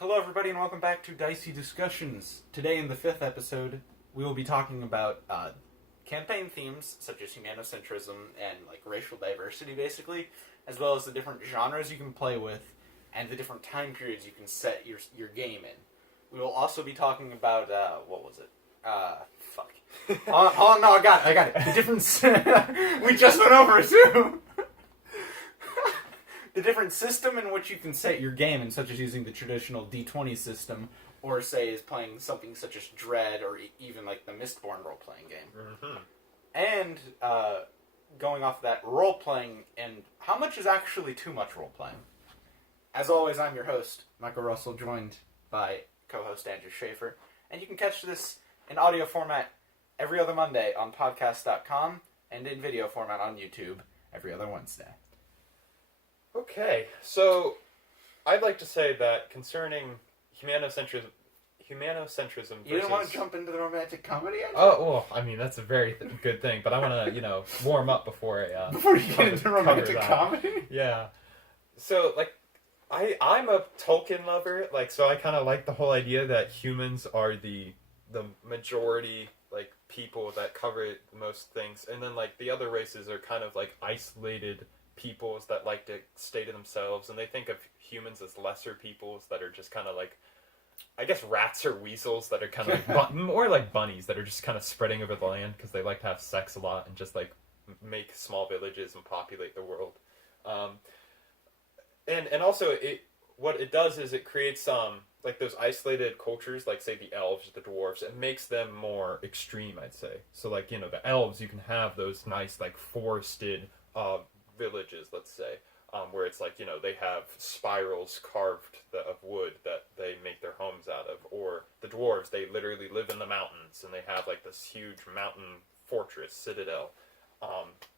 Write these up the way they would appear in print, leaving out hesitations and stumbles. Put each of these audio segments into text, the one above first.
Hello everybody and welcome back to Dicey Discussions. Today in the 5th episode, we will be talking about campaign themes such as humanocentrism and racial diversity basically, as well as the different genres you can play with and the different time periods you can set your game in. We will also be talking about, what was it? Fuck. Oh no, I got it. The difference, we just went over it too! The different system in which you can set your game, and such as using the traditional D20 system, or say is playing something such as Dread, or even like the Mistborn role-playing game. Mm-hmm. And going off that role-playing, and how much is actually too much role-playing. As always, I'm your host, Michael Russell, joined by co-host Andrew Schaefer, and you can catch this in audio format every other Monday on podcast.com, and in video format on YouTube every other Wednesday. Okay, so I'd like to say that concerning humanocentrism versus... You didn't want to jump into the romantic comedy? Oh, well, I mean, that's a very good thing, but I want to, warm up before I... before you get into romantic comedy? Yeah. So, I'm a Tolkien lover, so I kind of like the whole idea that humans are the majority, people that cover most things, and then, the other races are kind of, isolated peoples that like to stay to themselves, and they think of humans as lesser peoples that are just kind of I guess rats or weasels that are kind of more like bunnies that are just kind of spreading over the land because they like to have sex a lot and just make small villages and populate the world. And also what it does is it creates those isolated cultures, say the elves, the dwarves. It makes them more extreme, I'd say. So the elves, you can have those nice forested villages, let's say, where it's they have spirals carved of wood that they make their homes out of, or the dwarves, they literally live in the mountains and they have this huge mountain fortress citadel.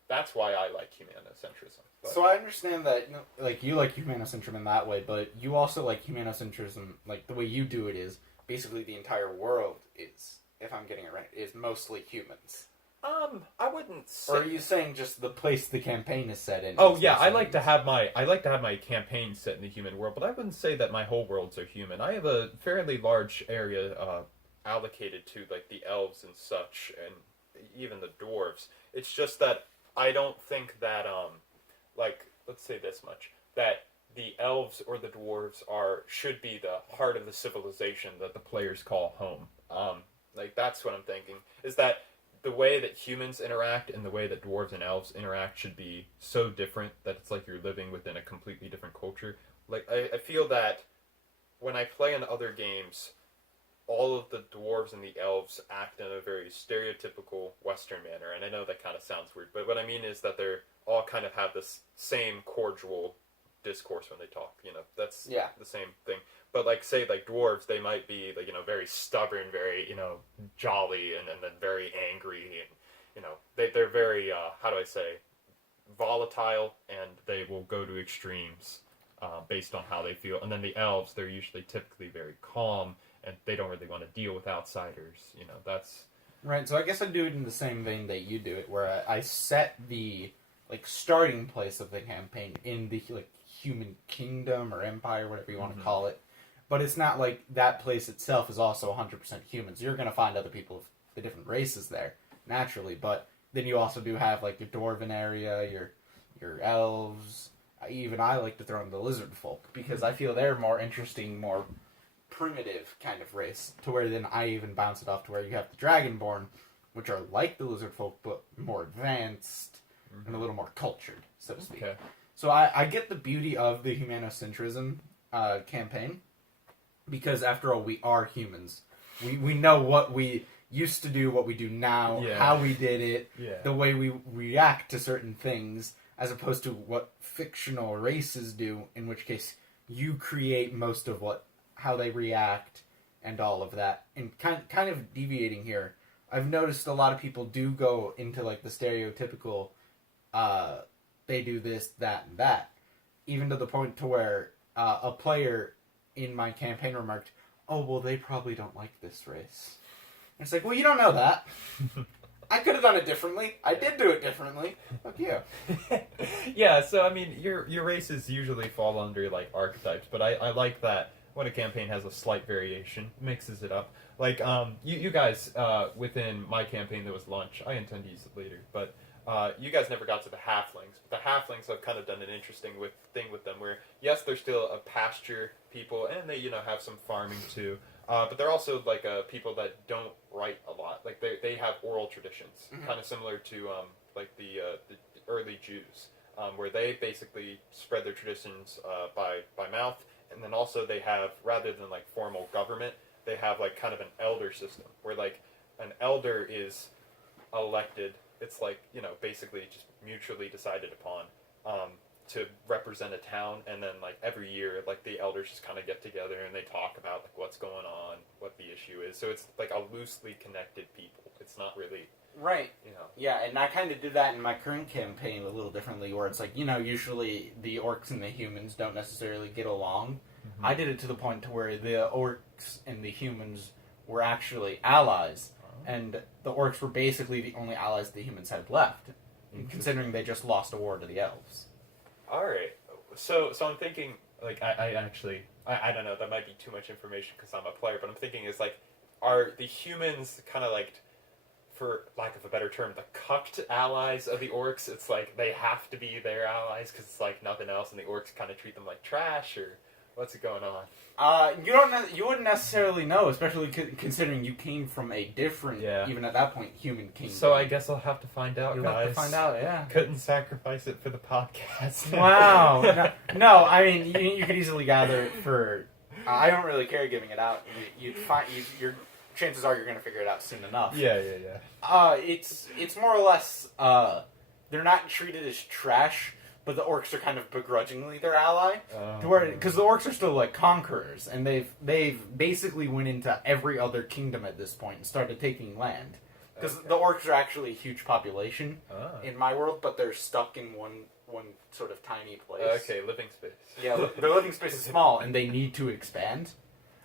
That's why I like humanocentrism. But... So I understand that you like humanocentrism in that way, but you also like humanocentrism, the way you do it is basically the entire world is, if I'm getting it right, is mostly humans. I wouldn't say... Or are you saying just the place the campaign is set in? Oh yeah, I like to have my campaign set in the human world, but I wouldn't say that my whole worlds are human. I have a fairly large area allocated to the elves and such, and even the dwarves. It's just that I don't think that let's say this much, that the elves or the dwarves should be the heart of the civilization that the players call home. That's what I'm thinking, is that the way that humans interact and the way that dwarves and elves interact should be so different that it's you're living within a completely different culture. I feel that when I play in other games, all of the dwarves and the elves act in a very stereotypical Western manner. And I know that kind of sounds weird, but what I mean is that they're all kind of have this same cordial discourse when they talk. That's the same thing. But say dwarves, they might be very stubborn, very jolly, and then very angry, and they're very how do I say, volatile, and they will go to extremes based on how they feel. And then the elves, they're usually typically very calm, and they don't really want to deal with outsiders. That's right. So I guess I do it in the same vein that you do it, where I set the starting place of the campaign in the human kingdom or empire, whatever you want to call it. But it's not that place itself is also 100% humans. You're going to find other people of the different races there, naturally. But then you also do have your dwarven area, your elves. Even I like to throw in the lizard folk, because I feel they're more interesting, more primitive kind of race. To where then I even bounce it off to where you have the dragonborn, which are like the lizard folk, but more advanced and a little more cultured, so to speak. Okay. So I get the beauty of the humanocentrism campaign, because after all, we are humans. We know what we used to do, what we do now, how we did it, the way we react to certain things, as opposed to what fictional races do, in which case you create most of how they react and all of that. And kind of deviating here, I've noticed a lot of people do go into the stereotypical they do this, that, and that, even to the point to where a player in my campaign remarked, "Oh, well, they probably don't like this race." And it's well, you don't know that. I could have done it differently. I did do it differently. Fuck you. Yeah, so I mean, your races usually fall under archetypes, but I like that when a campaign has a slight variation, mixes it up. Like you guys within my campaign there was lunch. I intend to use it later, but you guys never got to the halflings. But the halflings have kind of done an interesting thing with them, where yes, they're still a pasture people, and they have some farming too. But they're also like people that don't write a lot. Like they have oral traditions, kind of similar to like the early Jews, where they basically spread their traditions by mouth, and then also they have, rather than like formal government, they have like kind of an elder system where like an elder is elected. It's like basically just mutually decided upon to represent a town, and then like every year like the elders just kind of get together and they talk about like what's going on, what the issue is. So it's like a loosely connected people. It's not really right. Yeah, and I kind of did that in my current campaign a little differently, where it's like usually the orcs and the humans don't necessarily get along. Mm-hmm. I did it to the point to where the orcs and the humans were actually allies, and the orcs were basically the only allies the humans had left, considering they just lost a war to the elves. All right, so I'm thinking, like, I actually, I don't know, that might be too much information because I'm a player, but I'm thinking is like, are the humans kind of like, for lack of a better term, the cucked allies of the orcs? It's like they have to be their allies because it's like nothing else, and the orcs kind of treat them like trash, or what's going on? You wouldn't necessarily know, especially considering you came from a different, even at that point, human kingdom. So I guess I'll have to find out, You'll guys. have to find out, yeah. Couldn't sacrifice it for the podcast. Wow. No, I mean, you could easily gather for... I don't really care giving it out. Your chances are you're going to figure it out soon enough. Yeah. It's more or less, they're not treated as trash, but the orcs are kind of begrudgingly their ally. Because the orcs are still like conquerors, and they've basically went into every other kingdom at this point and started taking land. Because the orcs are actually a huge population in my world, but they're stuck in one sort of tiny place. Okay, living space. Yeah, their living space is small, and they need to expand.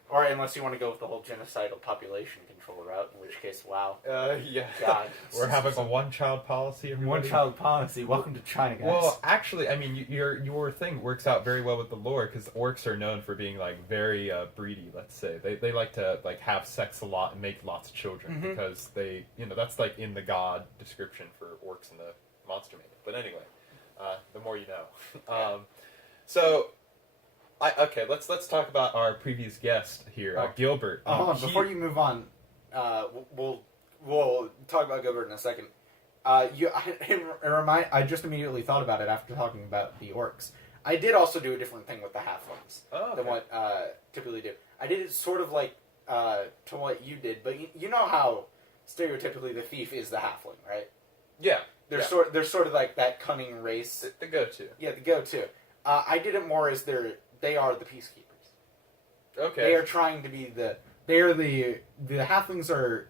Or unless you want to go with the whole genocidal population control route, in which case, wow. Yeah. God. We're having a one-child policy, everybody. One-child policy. Welcome to China, guys. Well, actually, I mean, your thing works out very well with the lore, because orcs are known for being, like, very breedy, let's say. They like to, like, have sex a lot and make lots of children, because they, that's, like, in the god description for orcs in the monster manual. But anyway, the more you know. So... okay, let's talk about our previous guest here, Gilbert. Hold on, before you move on, we'll talk about Gilbert in a second. I just immediately thought about it after talking about the orcs. I did also do a different thing with the halflings than what typically do. I did it sort of like to what you did, but you know how stereotypically the thief is the halfling, right? Yeah. They're sort of like that cunning race. The go-to. Yeah, the go-to. I did it more as they are the peacekeepers. Okay. They are trying to be the halflings are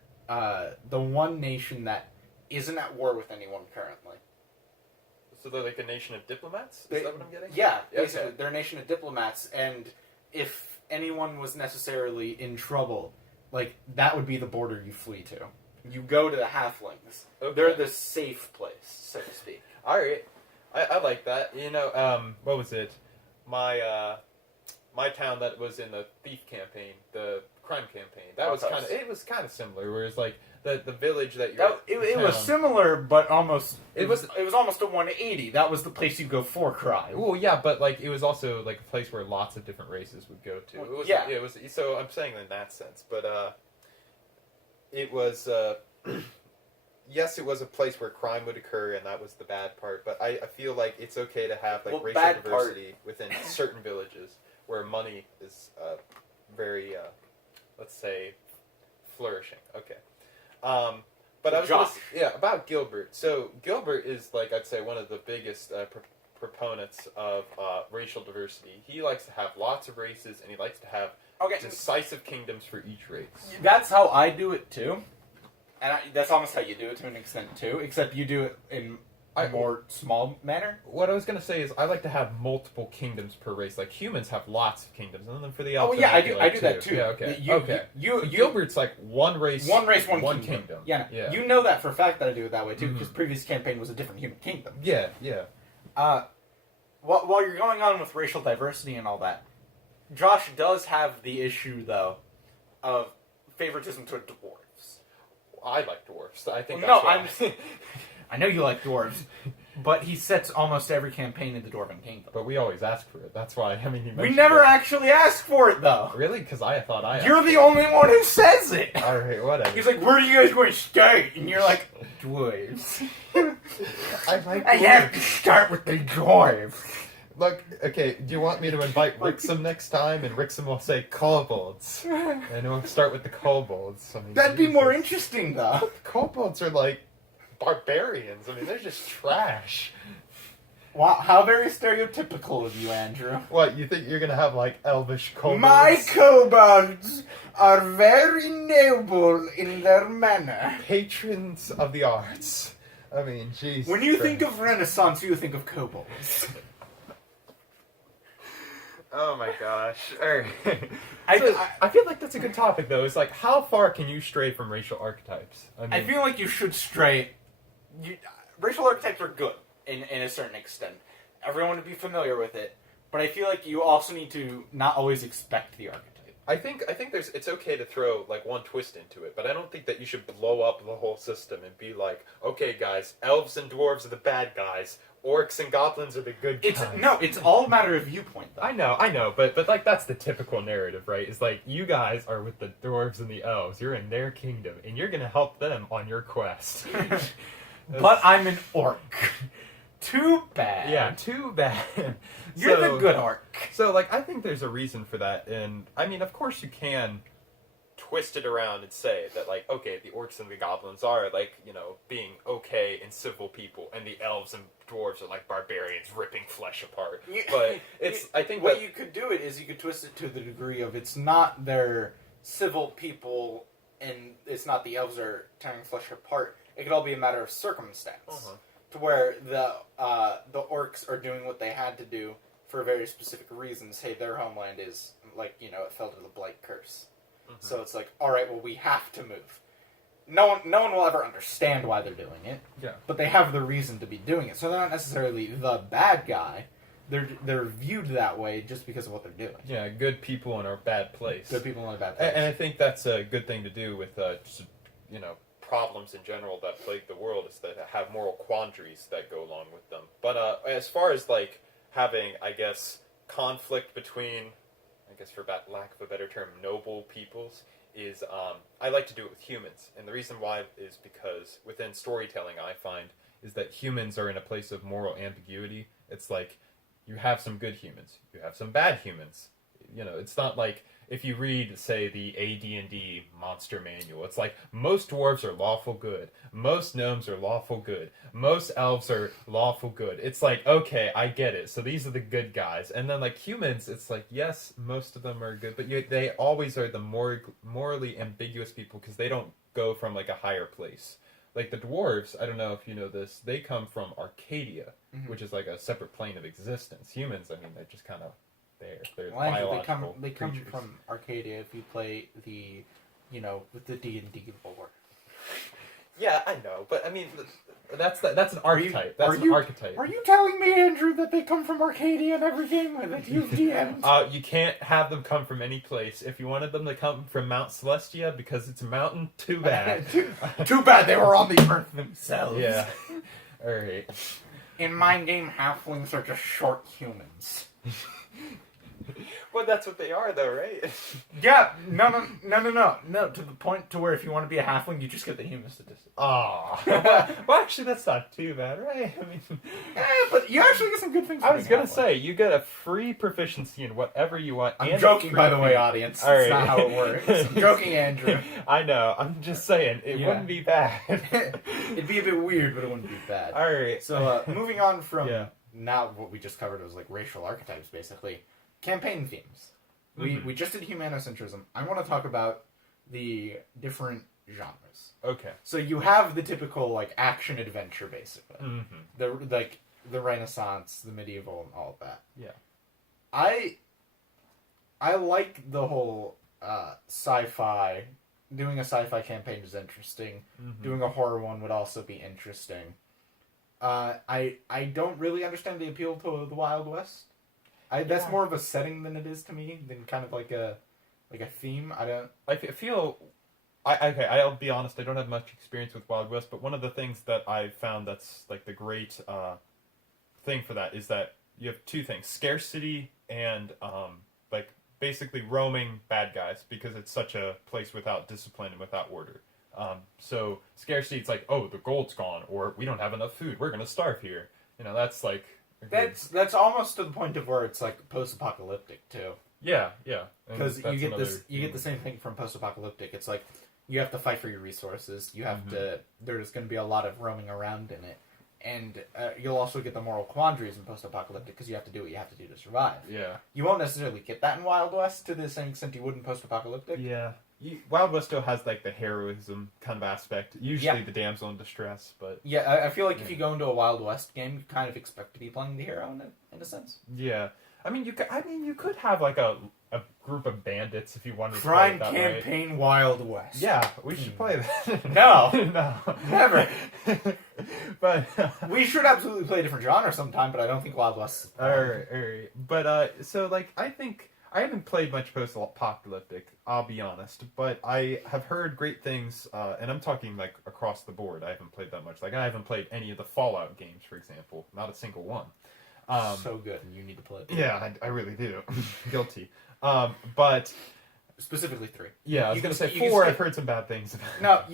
the one nation that isn't at war with anyone currently. So they're like a nation of diplomats? Is that what I'm getting? Yeah, basically. Okay. They're a nation of diplomats, and if anyone was necessarily in trouble, like, that would be the border you flee to. You go to the halflings. Okay. They're the safe place, so to speak. Alright. I like that. What was it? My town that was in the thief campaign, the crime campaign. That was kind of similar. Whereas like the village that you're. It was similar, but almost it was almost a 180. That was the place you go for crime. Well, yeah, but like it was also like a place where lots of different races would go to. It was. So I'm saying in that sense, but it was. Yes, it was a place where crime would occur, and that was the bad part. But I feel like it's okay to have like racial diversity within certain villages where money is very, let's say, flourishing. Okay, but I was about Gilbert. So Gilbert is like I'd say one of the biggest proponents of racial diversity. He likes to have lots of races, and he likes to have decisive kingdoms for each race. That's how I do it too. And that's almost how you do it to an extent, too, except you do it in a more small manner. What I was going to say is I like to have multiple kingdoms per race. Like, humans have lots of kingdoms, and then for the elves... Oh, yeah, I do that, too. Yeah, okay. Gilbert's like one race, one kingdom. Yeah. You know that for a fact that I do it that way, too, because previous campaign was a different human kingdom. Yeah. While you're going on with racial diversity and all that, Josh does have the issue, though, of favoritism toward dwarves. I like dwarves. I think No, that's why. I know you like dwarves, but he sets almost every campaign in the Dwarven Kingdom. But we always ask for it. That's why. I mean, you We mentioned never it. actually ask for it, though. Really? Because I thought I. You're the only one who says it. All right, whatever. He's like, "Where are you guys going to start?" And you're like, "Dwarves." I like. I have to start with the dwarves. Look, okay. Do you want me to invite Rixum next time? And Rixum will say kobolds, and we'll start with the kobolds. I mean, That'd be more Jesus. interesting, though. The kobolds are like barbarians. I mean, they're just trash. Wow, how very stereotypical of you, Andrew. What, you think you're gonna have like elvish kobolds? My kobolds are very noble in their manner. Patrons of the arts. I mean, jeez. When you think of Renaissance, you think of kobolds. Oh my gosh. Alright. I- I feel like that's a good topic though. It's like, how far can you stray from racial archetypes? I feel like you should stray. Racial archetypes are good in a certain extent. Everyone would be familiar with it, but I feel like you also need to not always expect the archetype. I think it's okay to throw like one twist into it, but I don't think that you should blow up the whole system and be like, okay guys, elves and dwarves are the bad guys, orcs and goblins are the good guys. It's all a matter of viewpoint, though. I know, but like that's the typical narrative, right? It's like you guys are with the dwarves and the elves, you're in their kingdom, and you're gonna help them on your quest. But I'm an orc. Too bad. Yeah, too bad. You're the good orc. So, like, I think there's a reason for that, and, I mean, of course you can twist it around and say that, like, okay, the orcs and the goblins are, like, you know, being okay and civil people, and the elves and dwarves are, like, barbarians ripping flesh apart. But I think what you could do it is you could twist it to the degree of it's not their civil people, and it's not the elves are tearing flesh apart. It could all be a matter of circumstance. Uh-huh. To where the orcs are doing what they had to do for very specific reasons. Hey, their homeland is, like, you know, it fell to the Blight curse. Mm-hmm. So it's like, alright, well, we have to move. No one will ever understand why they're doing it. Yeah. But they have the reason to be doing it. So they're not necessarily the bad guy. They're viewed that way just because of what they're doing. Yeah, good people in a bad place. Good people in a bad place. And I think that's a good thing to do with, just, you know, problems in general that plague the world is that have moral quandaries that go along with them. But as far as like having, I guess, conflict between, I guess for lack of a better term, noble peoples, is I like to do it with humans. And the reason why is because within storytelling I find is that humans are in a place of moral ambiguity. It's like you have some good humans, you have some bad humans. You know, it's not like if you read, say, the AD&D monster manual, it's like most dwarves are lawful good, most gnomes are lawful good, most elves are lawful good. It's like, okay, I get it. So these are the good guys. And then, like, humans, it's like, yes, most of them are good, but they always are the more morally ambiguous people because they don't go from, like, a higher place. Like, the dwarves, I don't know if you know this, they come from Arcadia, mm-hmm. which is, like, a separate plane of existence. Humans, I mean, they're just kind of they're biological they come creatures. from Arcadia if you play the, you know, with the D&D lore. Yeah, I know, but I mean, that's an archetype. That's an archetype. Are you telling me, Andrew, that they come from Arcadia and everything that you've DM'd? You can't have them come from any place. If you wanted them to come from Mount Celestia because it's a mountain, too bad. Too bad they were on the earth themselves. Yeah. Alright. In my game, halflings are just short humans. Well, that's what they are, though, right? Yeah, no. To the point to where if you want to be a halfling, you just get the human statistic. Aw. Well, actually, that's not too bad, right? I mean, but you actually get some good things. I was gonna say you get a free proficiency in whatever you want. I'm joking, by the way, audience. That's not how it works. I'm joking, Andrew. I know. I'm just saying it wouldn't be bad. It'd be a bit weird, but it wouldn't be bad. All right. So moving on from now, what we just covered was like racial archetypes, basically. Campaign themes. We just did humanocentrism. I want to talk about the different genres. Okay. So you have the typical like action adventure, basically. Mm-hmm. The Renaissance, the medieval, and all of that. Yeah. I like the whole sci-fi. Doing a sci-fi campaign is interesting. Mm-hmm. Doing a horror one would also be interesting. I don't really understand the appeal to the Wild West. That's more of a setting than it is to me, than kind of like a theme. I feel. I'll be honest. I don't have much experience with Wild West, but one of the things that I found that's like the great thing for that is that you have two things: scarcity and like basically roaming bad guys, because it's such a place without discipline and without order. So scarcity, it's like, oh, the gold's gone, or we don't have enough food, we're gonna starve here. That's like that's almost to the point of where it's like post-apocalyptic too. Yeah. Because you get the same thing from post-apocalyptic. It's like you have to fight for your resources. You have to. There's going to be a lot of roaming around in it, and you'll also get the moral quandaries in post-apocalyptic because you have to do what you have to do to survive. Yeah. You won't necessarily get that in Wild West to the same extent you would in post-apocalyptic. Yeah. Wild West still has like the heroism kind of aspect. Usually the damsel in distress, but yeah, I feel like if you go into a Wild West game, you kind of expect to be playing the hero in a sense. Yeah. I mean, you could have like a group of bandits if you wanted to Crime play it that campaign way. Wild West. Yeah, we should play that. No. No. Never. But we should absolutely play a different genre sometime, but I don't think Wild West. Alright. But so like I think I haven't played much post-apocalyptic, I'll be honest, but I have heard great things, and I'm talking like across the board. I haven't played that much. Like I haven't played any of the Fallout games, for example, not a single one. So good, and you need to play it. Yeah, I really do. Guilty. But specifically 3. Yeah, I was gonna say 4. I've heard some bad things about.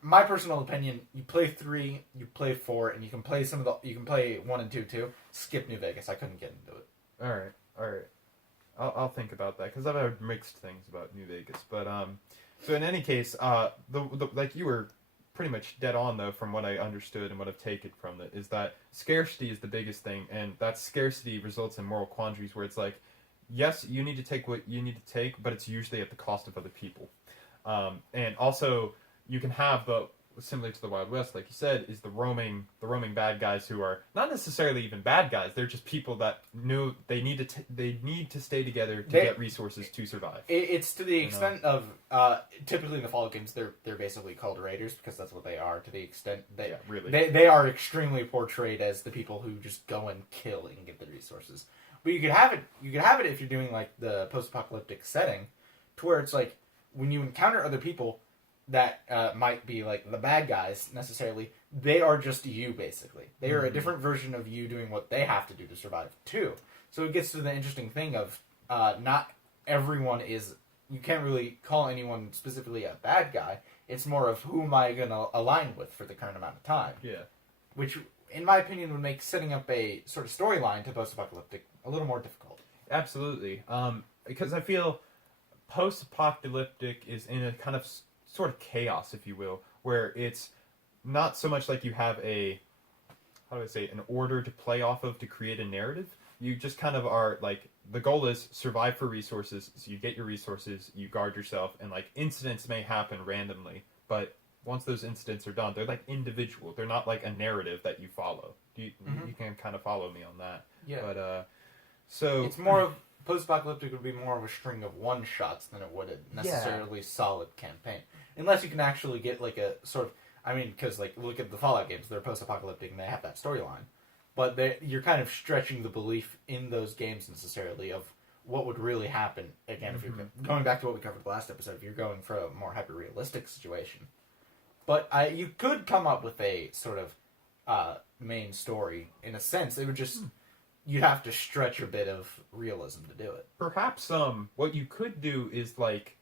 My personal opinion: you play 3, you play 4, and you can play You can play 1 and 2 too. Skip New Vegas. I couldn't get into it. All right. I'll think about that because I've heard mixed things about New Vegas. But so in any case, the like you were pretty much dead on though from what I understood and what I've taken from it is that scarcity is the biggest thing, and that scarcity results in moral quandaries where it's like, yes, you need to take what you need to take, but it's usually at the cost of other people. And also you can have similar to the Wild West, like you said, is the roaming bad guys who are not necessarily even bad guys. They're just people that know they need to stay together to get resources to survive. It's to the extent of typically in the Fallout games, they're basically called raiders because that's what they are. To the extent they are extremely portrayed as the people who just go and kill and get the resources. But you could have it. You could have it if you're doing like the post-apocalyptic setting, to where it's like when you encounter other people that might be like the bad guys necessarily, they are just you basically. They are a different version of you doing what they have to do to survive too. So it gets to the interesting thing of not everyone is. You can't really call anyone specifically a bad guy. It's more of who am I going to align with for the current amount of time. Yeah. Which, in my opinion, would make setting up a sort of storyline to post-apocalyptic a little more difficult. Absolutely. Because I feel post-apocalyptic is in a kind of sort of chaos, if you will, where it's not so much like you have an order to play off of to create a narrative. You just kind of are like, the goal is survive for resources, so you get your resources, you guard yourself, and like incidents may happen randomly, but once those incidents are done, they're like individual. They're not like a narrative that you follow. You can kind of follow me on that. Yeah. But so it's more of post-apocalyptic would be more of a string of one-shots than it would a necessarily solid campaign. Unless you can actually get like a sort of, I mean, because like look at the Fallout games, they're post-apocalyptic and they have that storyline, but you're kind of stretching the belief in those games necessarily of what would really happen. Again, if you're going back to what we covered last episode, if you're going for a more hyper-realistic situation, but you could come up with a sort of main story in a sense. It would just you'd have to stretch a bit of realism to do it. Perhaps what you could do is like,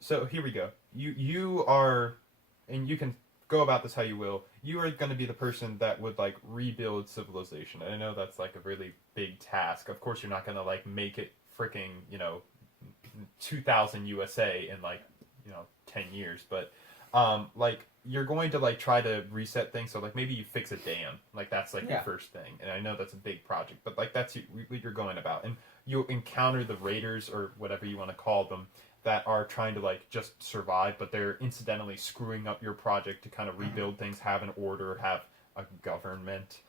so here we go. You are, and you can go about this how you will. You are going to be the person that would like rebuild civilization. And I know that's like a really big task. Of course, you're not going to like make it freaking 2000 USA in like 10 years, but like you're going to like try to reset things. So like maybe you fix a dam, like that's like your first thing. And I know that's a big project, but like that's what you're going about. And you'll encounter the raiders or whatever you want to call them that are trying to like just survive, but they're incidentally screwing up your project to kind of rebuild things, have an order, have a government,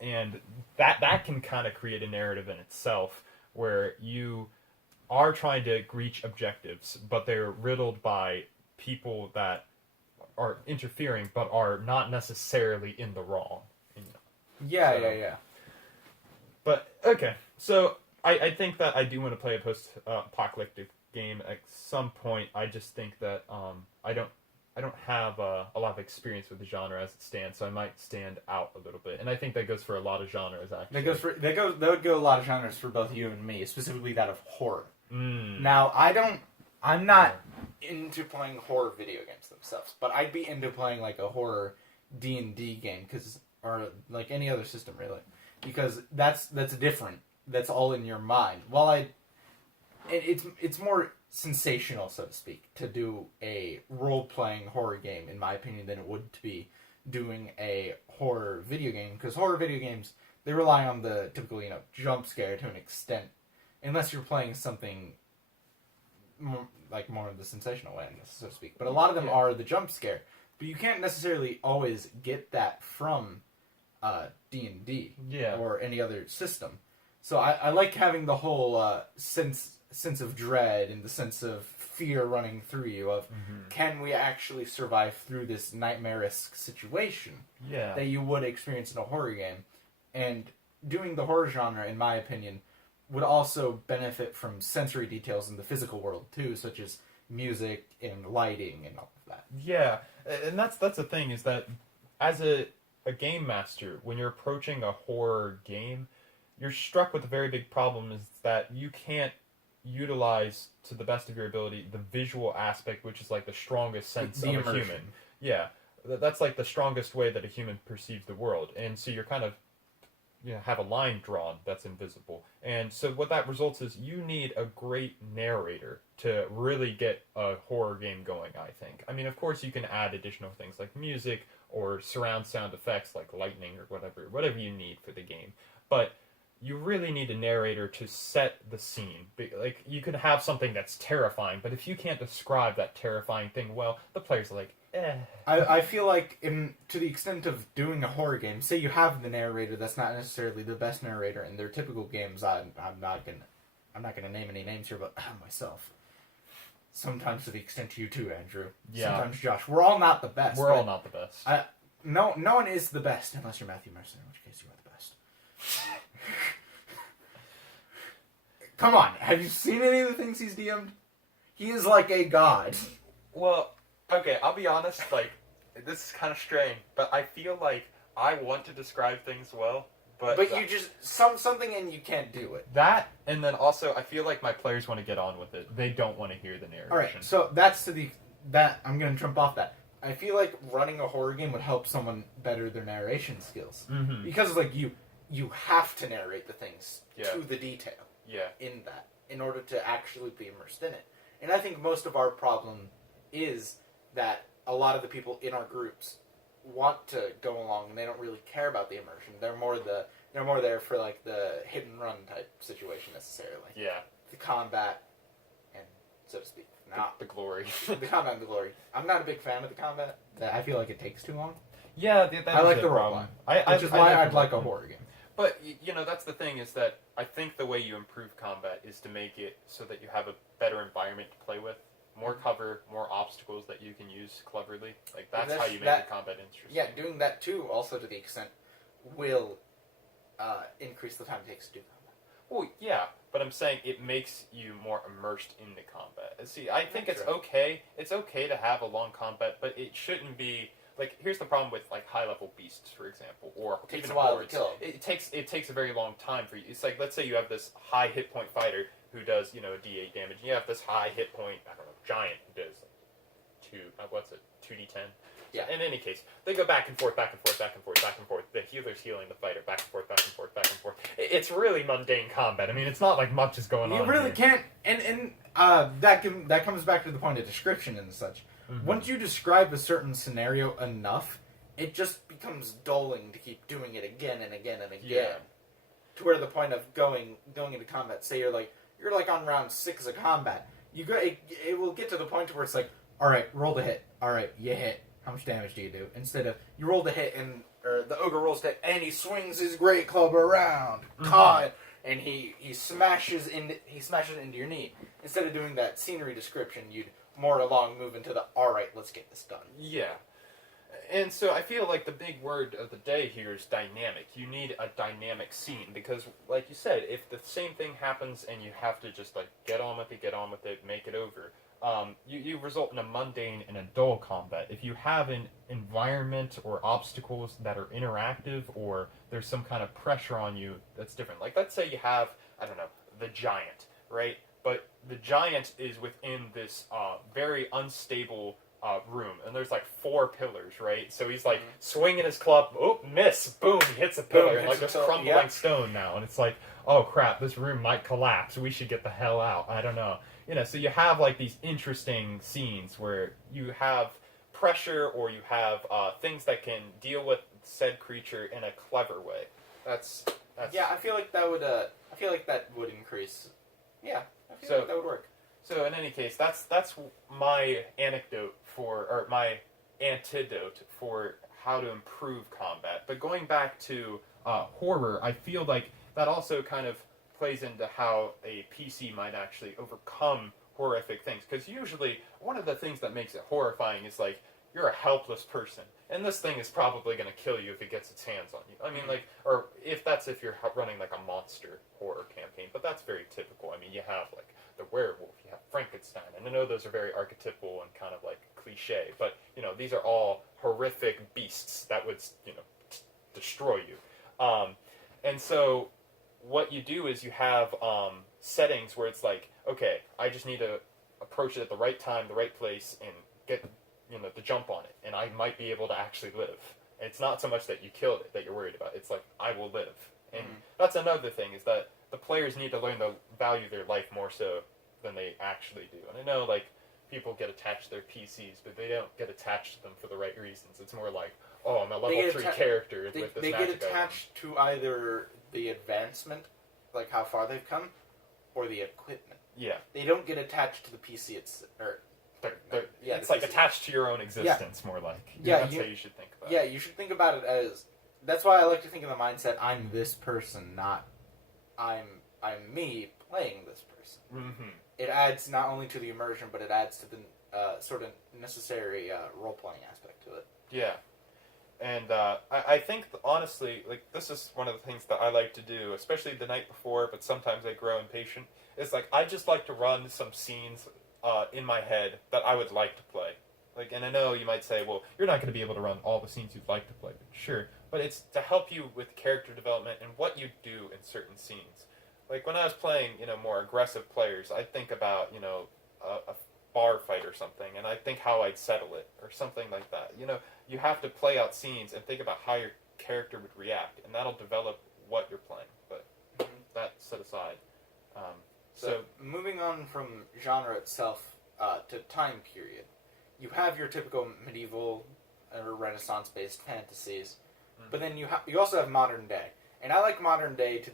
and that can kind of create a narrative in itself where you are trying to reach objectives, but they're riddled by people that are interfering, but are not necessarily in the wrong. Yeah. But okay, so I think that I do want to play a post-apocalyptic game at some point. I just think that I don't have a lot of experience with the genre as it stands, so I might stand out a little bit. And I think that goes for a lot of genres actually. That would go a lot of genres for both you and me, specifically that of horror. Mm. Now I'm not into playing horror video games themselves, but I'd be into playing like a horror D&D game or like any other system really, because that's different. That's all in your mind. While it's more sensational, so to speak, to do a role-playing horror game, in my opinion, than it would to be doing a horror video game, because horror video games, they rely on the typical, jump scare to an extent, unless you're playing something more of the sensational way, so to speak. But a lot of them are the jump scare, but you can't necessarily always get that from D&D or any other system. So I like having the whole sense of dread and the sense of fear running through you of, can we actually survive through this nightmare-esque situation that you would experience in a horror game? And doing the horror genre, in my opinion, would also benefit from sensory details in the physical world too, such as music and lighting and all of that. Yeah, and that's the thing, is that as a game master, when you're approaching a horror game, you're struck with a very big problem, is that you can't utilize to the best of your ability the visual aspect, which is like the strongest sense of a human. Yeah, that's like the strongest way that a human perceives the world, and so you're kind of have a line drawn that's invisible, and so what that results is you need a great narrator to really get a horror game going. I think. I mean, of course, you can add additional things like music or surround sound effects like lightning or whatever you need for the game, but you really need a narrator to set the scene. Like, you could have something that's terrifying, but if you can't describe that terrifying thing well, the player's like, eh. I feel like, to the extent of doing a horror game, say you have the narrator that's not necessarily the best narrator in their typical games. I'm not gonna name any names here, but myself. Sometimes to the extent you too, Andrew. Yeah. Sometimes Josh. We're all not the best. We're all not the best. No one is the best unless you're Matthew Mercer, in which case you are the best. Come on, have you seen any of the things he's DM'd? He is like a god. Well, okay, I'll be honest, like, this is kind of strange, but I feel like I want to describe things well, but you just, something and you can't do it. That, and then also, I feel like my players want to get on with it. They don't want to hear the narration. Alright, so I'm going to jump off that. I feel like running a horror game would help someone better their narration skills. Mm-hmm. Because, like, you have to narrate the things to the detail. Yeah. In that, in order to actually be immersed in it. And I think most of our problem is that a lot of the people in our groups want to go along and they don't really care about the immersion. They're more there for like the hit and run type situation necessarily. Yeah. The combat and so to speak. The glory. The combat and the glory. I'm not a big fan of the combat. I feel like it takes too long. Yeah, I like the role line. Which is why I'd like a horror game. But, that's the thing, is that I think the way you improve combat is to make it so that you have a better environment to play with. More cover, more obstacles that you can use cleverly. Like, that's how you make the combat interesting. Yeah, doing that too, also to the extent, will increase the time it takes to do combat. Well, yeah, but I'm saying it makes you more immersed in the combat. See, I think it's okay. It's okay to have a long combat, but it shouldn't be... Like, here's the problem with, like, high-level beasts, for example, or it takes even a while hordes. to kill. It takes a very long time for you. It's like, let's say you have this high hit point fighter who does, a D8 damage, and you have this high hit point, I don't know, giant who does, 2d10? Yeah. In any case, they go back and forth, back and forth, back and forth, back and forth. The healer's healing the fighter, back and forth, back and forth, back and forth. It's really mundane combat. I mean, it's not like much is going on. You really can't, and that comes back to the point of description and such. Mm-hmm. Once you describe a certain scenario enough, it just becomes dulling to keep doing it again and again and again. Yeah. To where the point of going into combat, say you're like on round 6 of combat, it will get to the point where it's like, all right, roll the hit. All right, you hit. How much damage do you do? Instead of you roll the hit or the ogre rolls the hit and he swings his great club around, and he smashes into your knee. Instead of doing that scenery description, you'd more along move into the, all right, let's get this done. Yeah. And so I feel like the big word of the day here is dynamic. You need a dynamic scene because, like you said, if the same thing happens and you have to just like get on with it, make it over, you result in a mundane and a dull combat. If you have an environment or obstacles that are interactive or there's some kind of pressure on you, that's different. Like let's say you have, I don't know, the giant, right? But the giant is within this very unstable room, and there's like 4 pillars, right? So he's like swinging his club, oh, miss, boom, he hits a pillar, Boom, and like hits this a pillar, crumbling yeah. stone now, and it's like, oh crap, this room might collapse. We should get the hell out. I don't know, So you have like these interesting scenes where you have pressure, or you have things that can deal with said creature in a clever way. That's Yeah, I feel like that would. I feel like that would increase. Yeah, I feel like that would work. So in any case, that's my anecdote or my antidote for how to improve combat. But going back to horror, I feel like that also kind of plays into how a PC might actually overcome horrific things. Because usually, one of the things that makes it horrifying is like you're a helpless person, and this thing is probably going to kill you if it gets its hands on you. I mean, like, or if you're running like a monster horror campaign, but that's very typical. I mean, you have like the werewolf, you have Frankenstein, and I know those are very archetypal and kind of like cliche, but these are all horrific beasts that would destroy you. And so what you do is you have settings where it's like, okay, I just need to approach it at the right time, the right place, and get the jump on it, and I might be able to actually live. It's not so much that you killed it that you're worried about. It's like, I will live. And that's another thing, is that the players need to learn to value their life more so than they actually do. And I know, like, people get attached to their PCs, but they don't get attached to them for the right reasons. It's more like, oh, I'm a level 3 character with this They magic get attached to either the advancement, like how far they've come, or the equipment. Yeah. They don't get attached to the PC it's like attached to your own existence, more like. Yeah, that's how you should think about it. Yeah, you should think about it as... That's why I like to think of the mindset, I'm this person, not I'm me playing this person. Mm-hmm. It adds not only to the immersion, but it adds to the sort of necessary role-playing aspect to it. Yeah. And I think, honestly, like, this is one of the things that I like to do, especially the night before, but sometimes I grow impatient, is, like, I just like to run some scenes in my head that I would like to play. Like, and I know you might say, well, you're not going to be able to run all the scenes you'd like to play. Sure, but it's to help you with character development and what you do in certain scenes. Like, when I was playing, more aggressive players, I'd think about, a bar fight or something, and I'd think how I'd settle it, or something like that. You have to play out scenes and think about how your character would react, and that'll develop what you're playing. But that set aside. So moving on from genre itself to time period, you have your typical medieval or Renaissance-based fantasies, but then you also have modern day, and I like modern day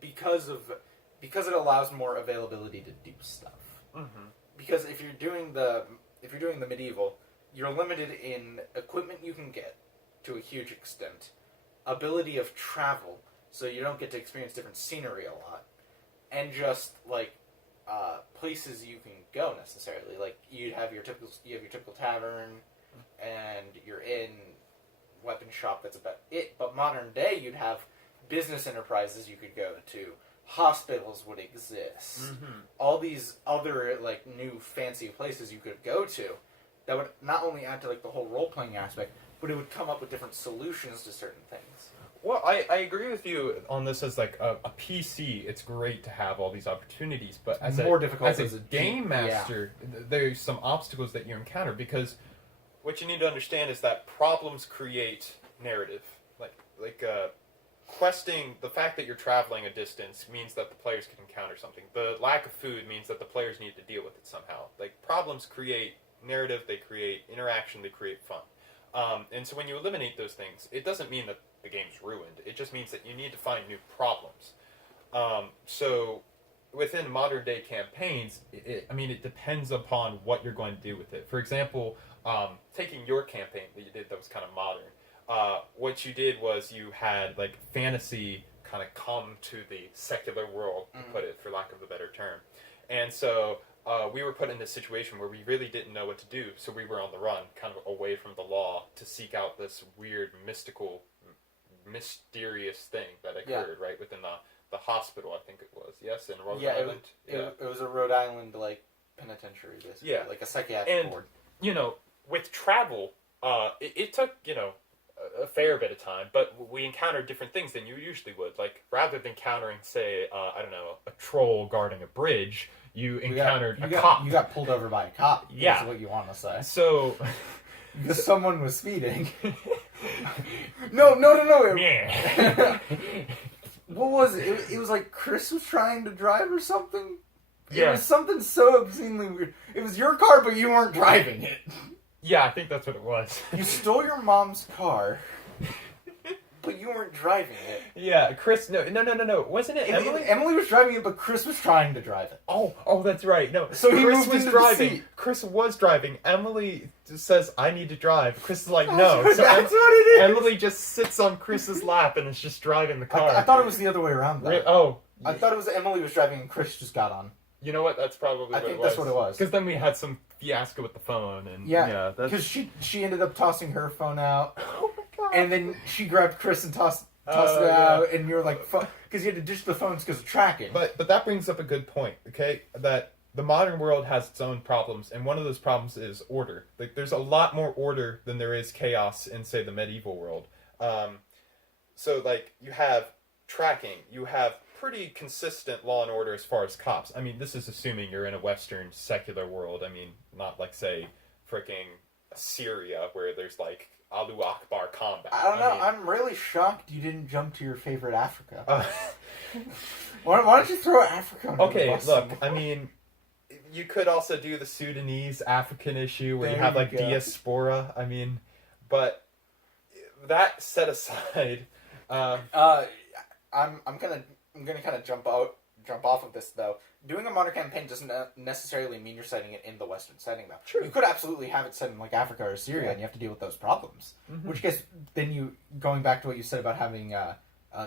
because it allows more availability to do stuff. Mm-hmm. Because if you're doing the medieval, you're limited in equipment you can get to a huge extent, ability of travel, so you don't get to experience different scenery a lot, and just like places you can go necessarily. Like you have your typical tavern, and you're in weapon shop. That's about it. But modern day, you'd have business enterprises you could go to. Hospitals would exist. Mm-hmm. All these other like new fancy places you could go to that would not only add to like the whole role playing aspect, but it would come up with different solutions to certain things. Well, I agree with you on this as like a PC. It's great to have all these opportunities, but as more difficult as a game master, there's some obstacles that you encounter, because what you need to understand is that problems create narrative. Like questing, the fact that you're traveling a distance means that the players can encounter something. The lack of food means that the players need to deal with it somehow. Like, problems create narrative, they create interaction, they create fun. And so when you eliminate those things, it doesn't mean that the game's ruined. It just means that you need to find new problems. So within modern day campaigns, it depends upon what you're going to do with it. For example, taking your campaign that you did that was kind of modern, what you did was you had like fantasy kind of come to the secular world, to put it for lack of a better term. And so we were put in this situation where we really didn't know what to do, so we were on the run, kind of away from the law, to seek out this weird, mystical, mysterious thing that occurred right within the hospital, I think it was. Yes, in Rhode Island. It was a Rhode Island like penitentiary, basically. Yeah, like a psychiatric ward. You know, with travel, it took a fair bit of time, but we encountered different things than you usually would. Like, rather than encountering, say, I don't know, a troll guarding a bridge, you encountered a cop. You got pulled over by a cop. Yeah. Is what you want to say. So... because someone was speeding. No. Yeah. What was it? It was like Chris was trying to drive or something? Yeah. It was something so obscenely weird. It was your car, but you weren't driving it. Yeah, I think that's what it was. You stole your mom's car, but you weren't driving it. Yeah, Chris, no. Wasn't it Emily? Emily was driving it, but Chris was trying to drive it. Oh, that's right. No, so Chris he was driving. Chris was driving. Emily says, "I need to drive." Chris is like, "No." So that's what it is. Emily just sits on Chris's lap and is just driving the car. I thought it was the other way around, though. I thought it was Emily was driving and Chris just got on. You know what? That's probably what it was. I think that's what it was. Because then we had some fiasco with the phone, and because she ended up tossing her phone out. Oh my god! And then she grabbed Chris and tossed it out, and you're like, because you had to ditch the phones because of tracking. But that brings up a good point, okay? That the modern world has its own problems, and one of those problems is order. Like, there's a lot more order than there is chaos in, say, the medieval world. So, like, you have tracking, you have pretty consistent law and order as far as cops. I mean, this is assuming you're in a Western secular world. I mean, not like, say, freaking Syria, where there's, like, Allahu Akbar combat. I don't know. I'm really shocked you didn't jump to your favorite Africa. Why don't you throw Africa under the bus? Look, I mean, you could also do the Sudanese African issue where you have, like, diaspora. I mean, but that set aside... I'm gonna kind of jump off of this, though. Doing a modern campaign doesn't necessarily mean you're setting it in the Western setting, though. True. You could absolutely have it set in, like, Africa or Syria, and you have to deal with those problems. Mm-hmm. Which gets, then going back to what you said about having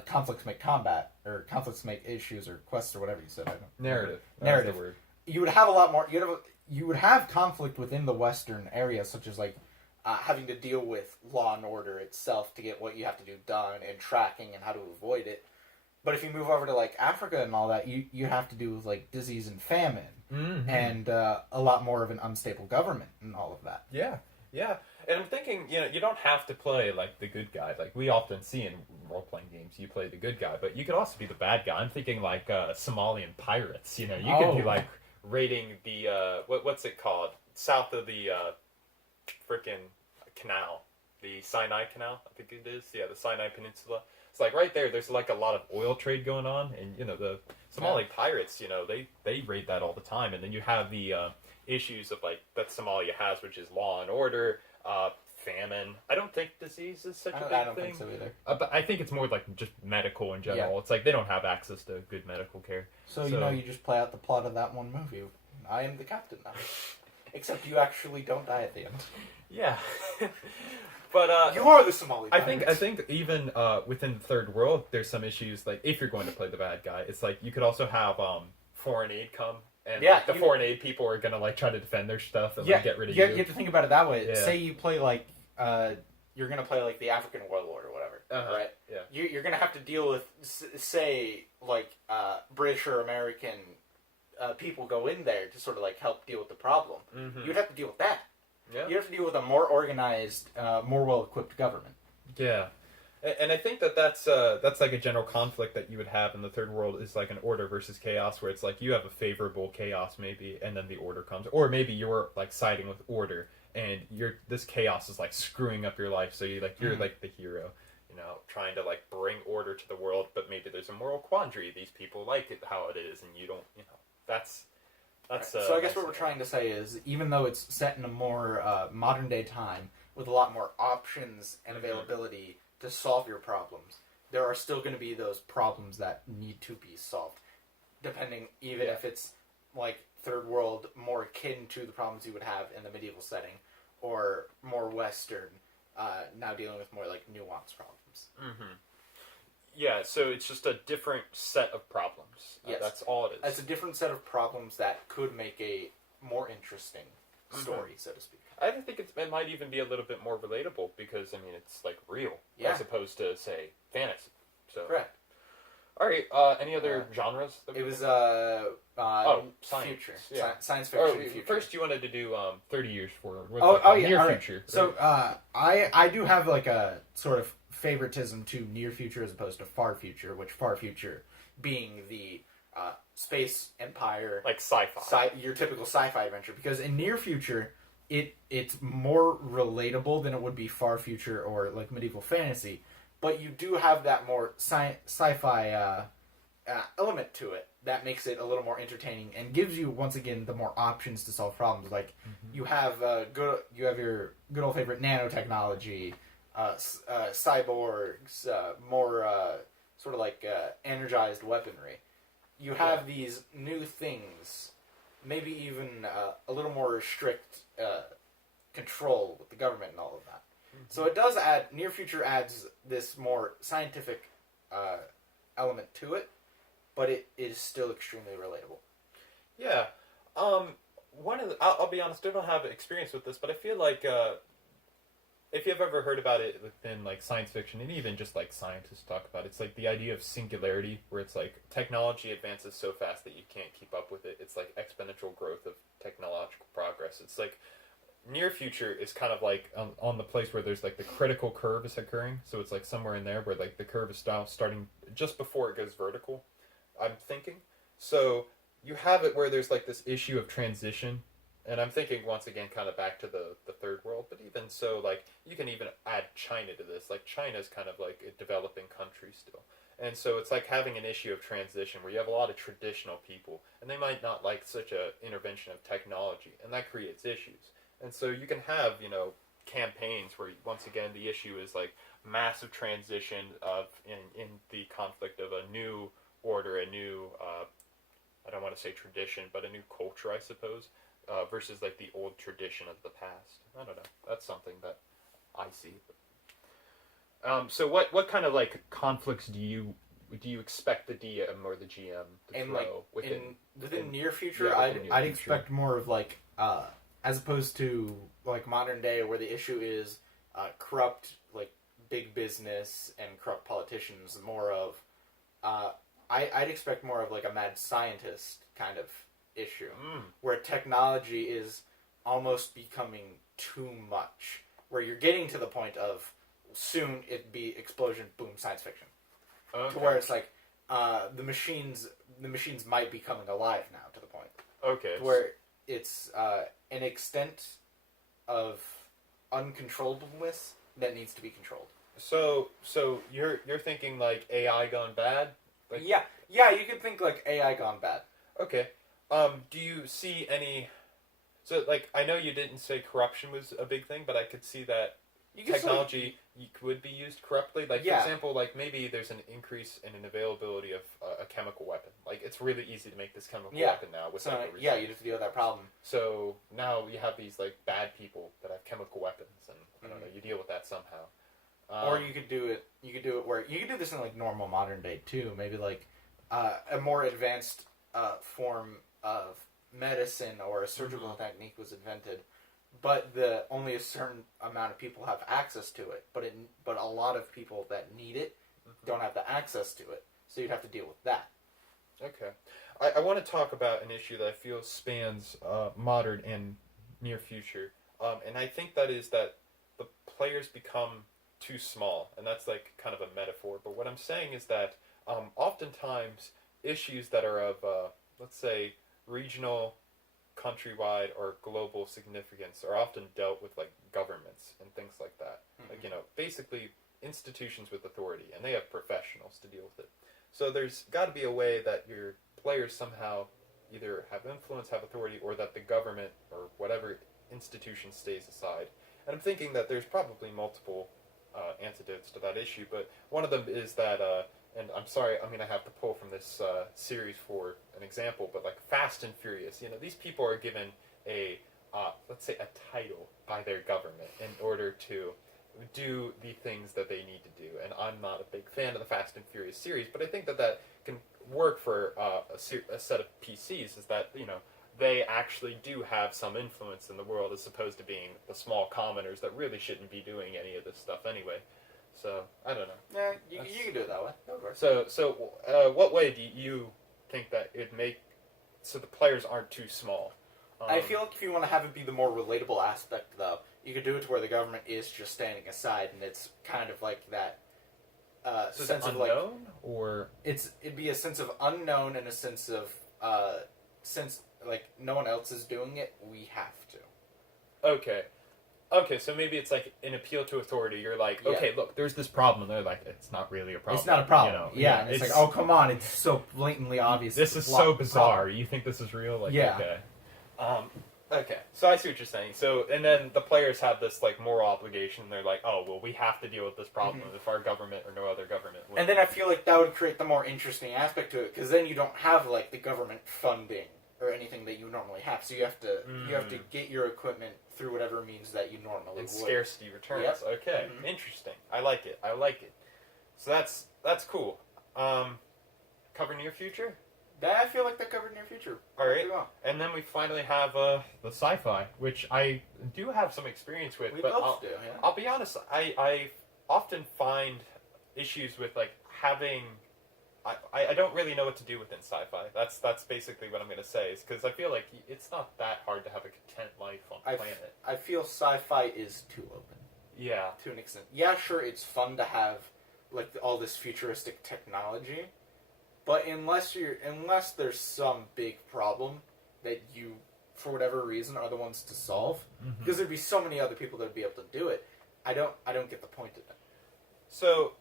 conflicts make combat, or conflicts make issues, or quests, or whatever you said. I don't Narrative. Narrative. Word. You would have a lot more, you would have conflict within the Western area, such as, like, having to deal with law and order itself to get what you have to do done, and tracking, and how to avoid it. But if you move over to, like, Africa and all that, you have to do with, like, disease and famine, and a lot more of an unstable government and all of that. Yeah. And I'm thinking, you don't have to play, like, the good guy. Like, we often see in role-playing games, you play the good guy, but you could also be the bad guy. I'm thinking, like, Somalian pirates, You could be, like, raiding the, what's it called? South of the, frickin' canal. The Sinai Canal, I think it is. Yeah, the Sinai Peninsula. It's like right there's like a lot of oil trade going on, and the Somali pirates, they raid that all the time, and then you have the issues of like that Somalia has, which is law and order, famine. I don't think disease is such a big thing. I don't think so either. But I think it's more like just medical in general. Yeah. It's like they don't have access to good medical care. So you just play out the plot of that one movie. I am the captain now. Except you actually don't die at the end. Yeah. But you are the Somali pirates. I think even within the third world, there's some issues. Like if you're going to play the bad guy, it's like you could also have foreign aid come, and the foreign aid people are gonna like try to defend their stuff and like, get rid of you. You have to think about it that way. Yeah. Say you play like you're gonna play like the African warlord or whatever, right? Yeah. You're gonna have to deal with say like British or American people go in there to sort of like help deal with the problem. Mm-hmm. You'd have to deal with that. Yeah. You have to deal with a more organized, more well-equipped government. Yeah, and I think that's like a general conflict that you would have in the third world is like an order versus chaos, where it's like you have a favorable chaos maybe, and then the order comes, or maybe you're like siding with order, and this chaos is like screwing up your life, so you're like the hero, trying to like bring order to the world, but maybe there's a moral quandary. These people like it how it is, and you don't. That's. So I guess what we're trying to say is, even though it's set in a more modern-day time, with a lot more options and availability to solve your problems, there are still going to be those problems that need to be solved, depending even if it's, like, third world, more akin to the problems you would have in the medieval setting, or more Western, now dealing with more, like, nuanced problems. Mm-hmm. Yeah, so it's just a different set of problems. Yes. That's all it is. It's a different set of problems that could make a more interesting story, so to speak. I think it might even be a little bit more relatable because I mean it's like real as opposed to say fantasy. So correct. All right. Any other genres? It was science. future, Yeah. science fiction. Future. First, you wanted to do 30 years forward. Near future. Right. So I do have like a sort of favoritism to near future as opposed to far future, which far future being the space empire, like sci-fi, your typical sci-fi adventure. Because in near future, it's more relatable than it would be far future or like medieval fantasy. But you do have that more sci-fi element to it that makes it a little more entertaining and gives you once again the more options to solve problems. Like you have your good old favorite nanotechnology, cyborgs, more sort of like energized weaponry. You have these new things, maybe even a little more strict control with the government and all of that. So it does add, near future adds this more scientific element to it, but it is still extremely relatable. Yeah. I'll be honest, I don't have experience with this, but I feel like if you've ever heard about it within like science fiction and even just like scientists talk about it, it's like the idea of singularity, where it's like technology advances so fast that you can't keep up with it. It's like exponential growth of technological progress. It's like near future is kind of like on the place where there's like the critical curve is occurring. So it's like somewhere in there where like the curve is starting just before it goes vertical, I'm thinking. So you have it where there's like this issue of transition. And I'm thinking once again kind of back to the third world. But even so, like you can even add China to this. Like China's kind of like a developing country still. And so it's like having an issue of transition where you have a lot of traditional people. And they might not like such a intervention of technology. And that creates issues. And so you can have, campaigns where, once again, the issue is like massive transition of in the conflict of a new order, a new, I don't want to say tradition, but a new culture, I suppose, versus like the old tradition of the past. I don't know. That's something that I see. So what kind of like conflicts do you expect the DM or the GM to throw within near future? I'd expect more of like as opposed to like modern day where the issue is corrupt like big business and corrupt politicians. More of I'd expect more of like a mad scientist kind of issue where technology is almost becoming too much, where you're getting to the point of soon it be explosion boom science fiction. Okay. To where it's like the machines might be coming alive now to the point. Okay. To where it's an extent of uncontrollableness that needs to be controlled. So you're thinking like AI gone bad? Like... Yeah, you could think like AI gone bad. Okay. Do you see any? So like I know you didn't say corruption was a big thing, but I could see that technology could be used corruptly. Like for example, like maybe there's an increase in an availability of a chemical weapon. Like it's really easy to make this chemical weapon now with you have to deal with that problem. So now you have these like bad people that have chemical weapons, and I don't know, you deal with that somehow. Or you could do it. You could do it where you could do this in like normal modern day too. Maybe like a more advanced form of medicine or a surgical technique was invented. But only a certain amount of people have access to it. But a lot of people that need it don't have the access to it. So you'd have to deal with that. Okay. I want to talk about an issue that I feel spans modern and near future. And I think that is that the players become too small. And that's like kind of a metaphor. But what I'm saying is that oftentimes issues that are of, let's say, regional, countrywide, or global significance are often dealt with like governments and things like that. Like, basically institutions with authority, and they have professionals to deal with it. So there's got to be a way that your players somehow either have influence, have authority, or that the government or whatever institution stays aside. And I'm thinking that there's probably multiple antidotes to that issue, but one of them is that and I'm sorry, I'm going to have to pull from this series for an example, but like Fast and Furious, these people are given a, let's say, a title by their government in order to do the things that they need to do. And I'm not a big fan of the Fast and Furious series, but I think that can work for a set of PCs, is that, they actually do have some influence in the world as opposed to being the small commoners that really shouldn't be doing any of this stuff anyway. So, I don't know. Yeah, you can do it that way. Of course. So, what way do you think that it'd make so the players aren't too small? I feel like if you want to have it be the more relatable aspect, though, you could do it to where the government is just standing aside, and it's kind of like that so sense of unknown, or it'd be a sense of unknown and a sense of since like no one else is doing it, we have to. okay, so maybe it's like an appeal to authority. You're like, okay, look, there's this problem, and they're like, it's not really a problem. It's not a problem. You know? Yeah, and it's like, oh come on, it's so blatantly obvious. This is so bizarre. You think this is real? Like, yeah. Okay. Okay, so I see what you're saying. So, and then the players have this like moral obligation. They're like, oh well, we have to deal with this problem if our government or no other government would. And then I feel like that would create the more interesting aspect to it, because then you don't have like the government funding or anything that you normally have. So you have to get your equipment through whatever means that you normally would. Scarcity returns. Yep. Okay, interesting. I like it. So that's cool. Cover near future. I feel like that covered near future. All right, and then we finally have the sci-fi, which I do have some experience with. I'll be honest, I often find issues with like having. I don't really know what to do within sci-fi. That's basically what I'm going to say. Is because I feel like it's not that hard to have a content life on the planet. I feel sci-fi is too open. Yeah. To an extent. Yeah, sure, it's fun to have like all this futuristic technology. But unless there's some big problem that you, for whatever reason, are the ones to solve, because there'd be so many other people that'd be able to do it, I don't get the point of it. So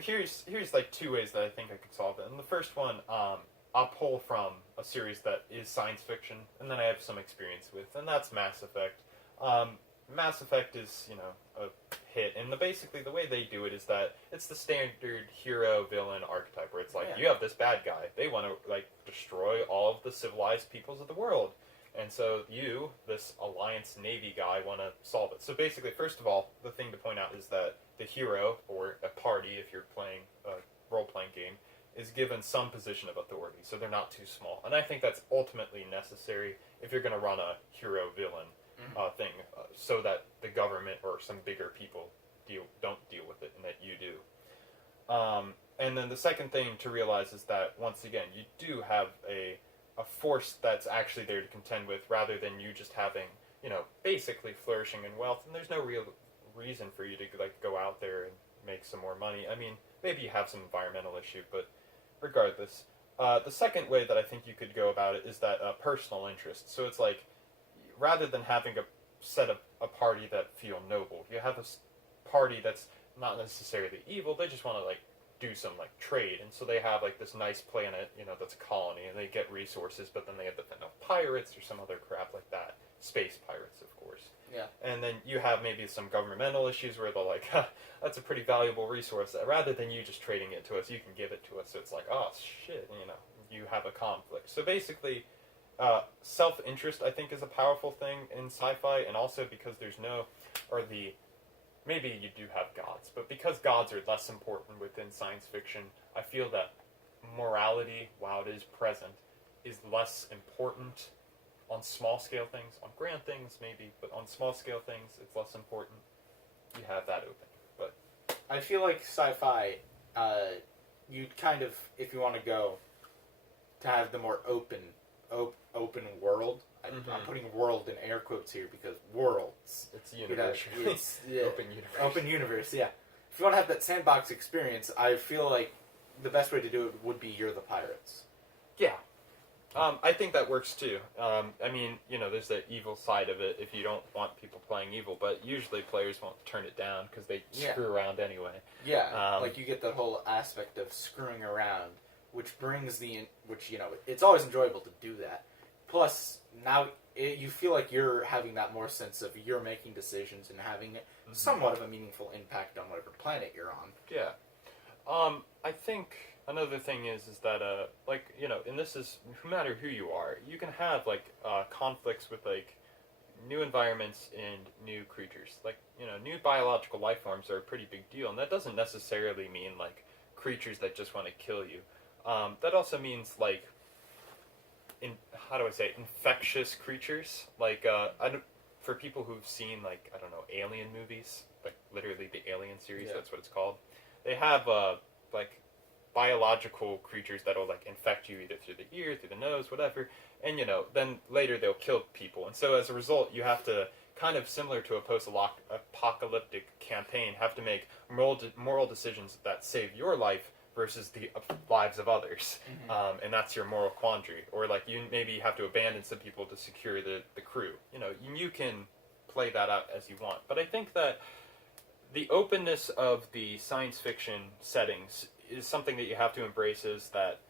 here's like two ways that I think I could solve it. And the first one, I'll pull from a series that is science fiction, and then I have some experience with, and that's Mass Effect. Mass Effect is, a hit, and basically the way they do it is that it's the standard hero-villain archetype, where it's like, you have this bad guy, they want to, like, destroy all of the civilized peoples of the world, and so you, this Alliance Navy guy, want to solve it. So basically, first of all, the thing to point out is that the hero, or a party, if you're playing a role-playing game, is given some position of authority, so they're not too small, and I think that's ultimately necessary if you're going to run a hero-villain thing, so that the government or some bigger people don't deal with it, and that you do. And then the second thing to realize is that, once again, you do have a force that's actually there to contend with, rather than you just having, basically flourishing in wealth, and there's no real reason for you to like go out there and make some more money. I mean, maybe you have some environmental issue, but regardless. The second way that I think you could go about it is that personal interest. So it's like, rather than having a party that feel noble, you have a party that's not necessarily evil. They just want to like do some like trade, and so they have like this nice planet, that's a colony, and they get resources, but then they have to fend off pirates or some other crap like that. Space pirates, of course. Yeah. And then you have maybe some governmental issues where they're like, that's a pretty valuable resource. Rather than you just trading it to us, you can give it to us. So it's like, oh shit, you have a conflict. So basically, self-interest, I think, is a powerful thing in sci-fi, and also because maybe you do have gods, but because gods are less important within science fiction, I feel that morality, while it is present, is less important on small-scale things. On grand things, maybe, but on small-scale things, it's less important. You have that open, but I feel like sci-fi, you kind of, if you want to go to have the more open world. I'm putting world in air quotes here because worlds. It's universe. It's open universe. Open universe, yeah. If you want to have that sandbox experience, I feel like the best way to do it would be You're the Pirates. Yeah. I think that works too. I mean, there's the evil side of it if you don't want people playing evil, but usually players won't turn it down because they screw around anyway. Yeah, like you get that whole aspect of screwing around, which brings it's always enjoyable to do that. Plus, now you feel like you're having that more sense of you're making decisions and having somewhat of a meaningful impact on whatever planet you're on. Yeah. I think another thing is that, and this is, no matter who you are, you can have, conflicts with, new environments and new creatures. New biological life forms are a pretty big deal, and that doesn't necessarily mean, creatures that just want to kill you. That also means, how do I say it? Infectious creatures. Like for people who've seen like I don't know alien movies, like literally the Alien series. Yeah. That's what it's called. They have like biological creatures that'll like infect you either through the ear, through the nose, whatever, and then later they'll kill people. And so as a result, you have to kind of similar to a post-apocalyptic campaign, have to make moral decisions that save your life versus the lives of others, and that's your moral quandary. Or like you maybe have to abandon some people to secure the crew. You can play that out as you want. But I think that the openness of the science fiction settings is something that you have to embrace. Is that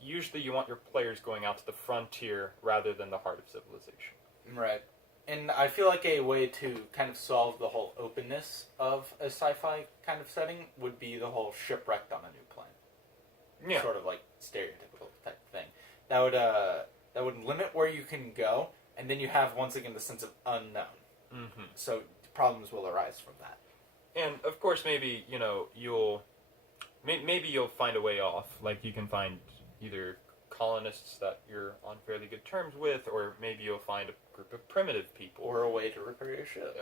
usually you want your players going out to the frontier rather than the heart of civilization. Right. And I feel like a way to kind of solve the whole openness of a sci-fi kind of setting would be the whole shipwrecked on a new planet. Yeah. Sort of like stereotypical type thing. That would limit where you can go, and then you have once again the sense of unknown. Mm-hmm. So problems will arise from that. And of course, maybe you'll find a way off. Like you can find either colonists that you're on fairly good terms with, or maybe you'll find a group of primitive people, Or a way to repair your ship.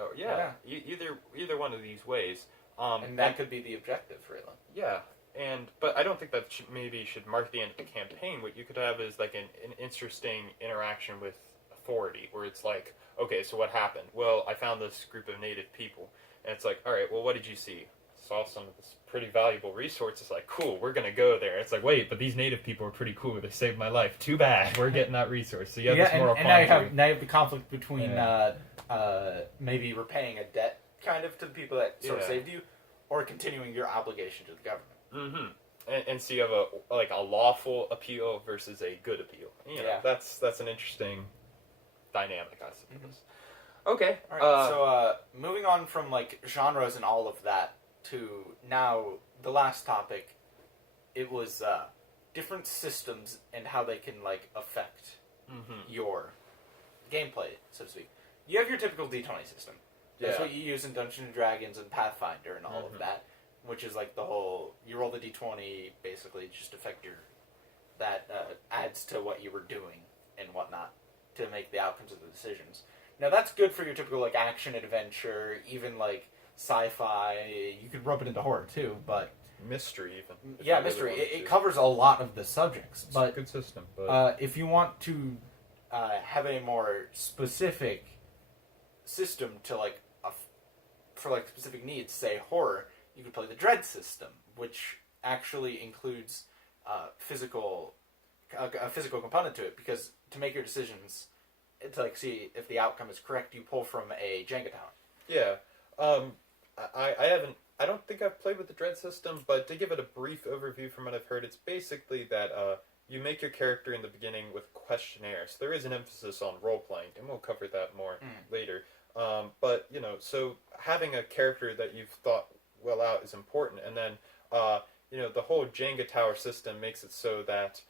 Either one of these ways. And that could be the objective, really. Yeah, but I don't think that should mark the end of the campaign. What you could have is like an interesting interaction with authority, where it's like, okay, so what happened? Well, I found this group of native people, and it's like, all right, well, what did you see? Saw some of this pretty valuable resource. It's like, cool, we're gonna go there. It's like, wait, but these native people are pretty cool. They saved my life. Too bad. We're getting that resource. So you have this moral and now you have the conflict between maybe repaying a debt kind of to the people that sort of saved you, or continuing your obligation to the government. Mm-hmm. And so you have a lawful appeal versus a good appeal. That's an interesting dynamic, I suppose. Mm-hmm. Okay. All right. So moving on from like genres and all of that to now the last topic, it was different systems and how they can like affect your gameplay, so to speak. You have your typical D20 system. That's what you use in Dungeons and Dragons and Pathfinder and all of that, which is like the whole you roll the D20 basically just affect that adds to what you were doing and whatnot to make the outcomes of the decisions. Now that's good for your typical like action adventure, even like sci-fi. You could rub it into horror too, but mystery even. Yeah, mystery. It covers a lot of the subjects. It's a good system. But if you want to have a more specific system to like for like specific needs, say horror, you could play the Dread system, which actually includes a physical component to it, because to make your decisions, to like see if the outcome is correct, you pull from a Jenga tower. Yeah. I don't think I've played with the Dread system, but to give it a brief overview from what I've heard, it's basically that you make your character in the beginning with questionnaires. There is an emphasis on role-playing, and we'll cover that more later. But, so having a character that you've thought well out is important, and then, the whole Jenga tower system makes it so that,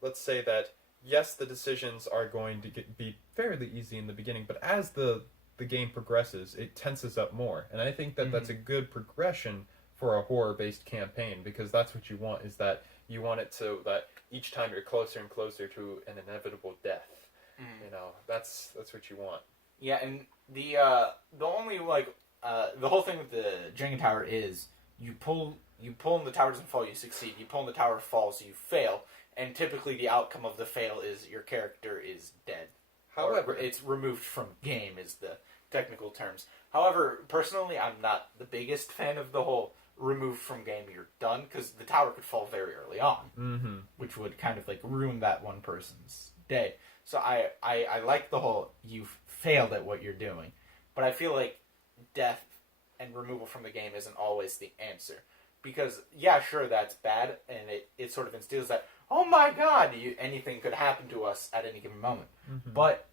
let's say that, yes, the decisions are going to be fairly easy in the beginning, but as the game progresses, it tenses up more. And I think that that's a good progression for a horror-based campaign, because that's what you want, is that you want it so that each time you're closer and closer to an inevitable death. That's what you want. Yeah, and the only the whole thing with the Jenga tower is you pull and the tower doesn't fall, you succeed. You pull and the tower falls, you fail. And typically the outcome of the fail is your character is dead. However, it's removed from game is the technical terms. However, personally, I'm not the biggest fan of the whole removed from game, you're done, because the tower could fall very early on, which would kind of like ruin that one person's day. So I like the whole you've failed at what you're doing, but I feel like death and removal from the game isn't always the answer. Because, yeah, sure, that's bad, and it sort of instills that, oh my god, anything could happen to us at any given moment. But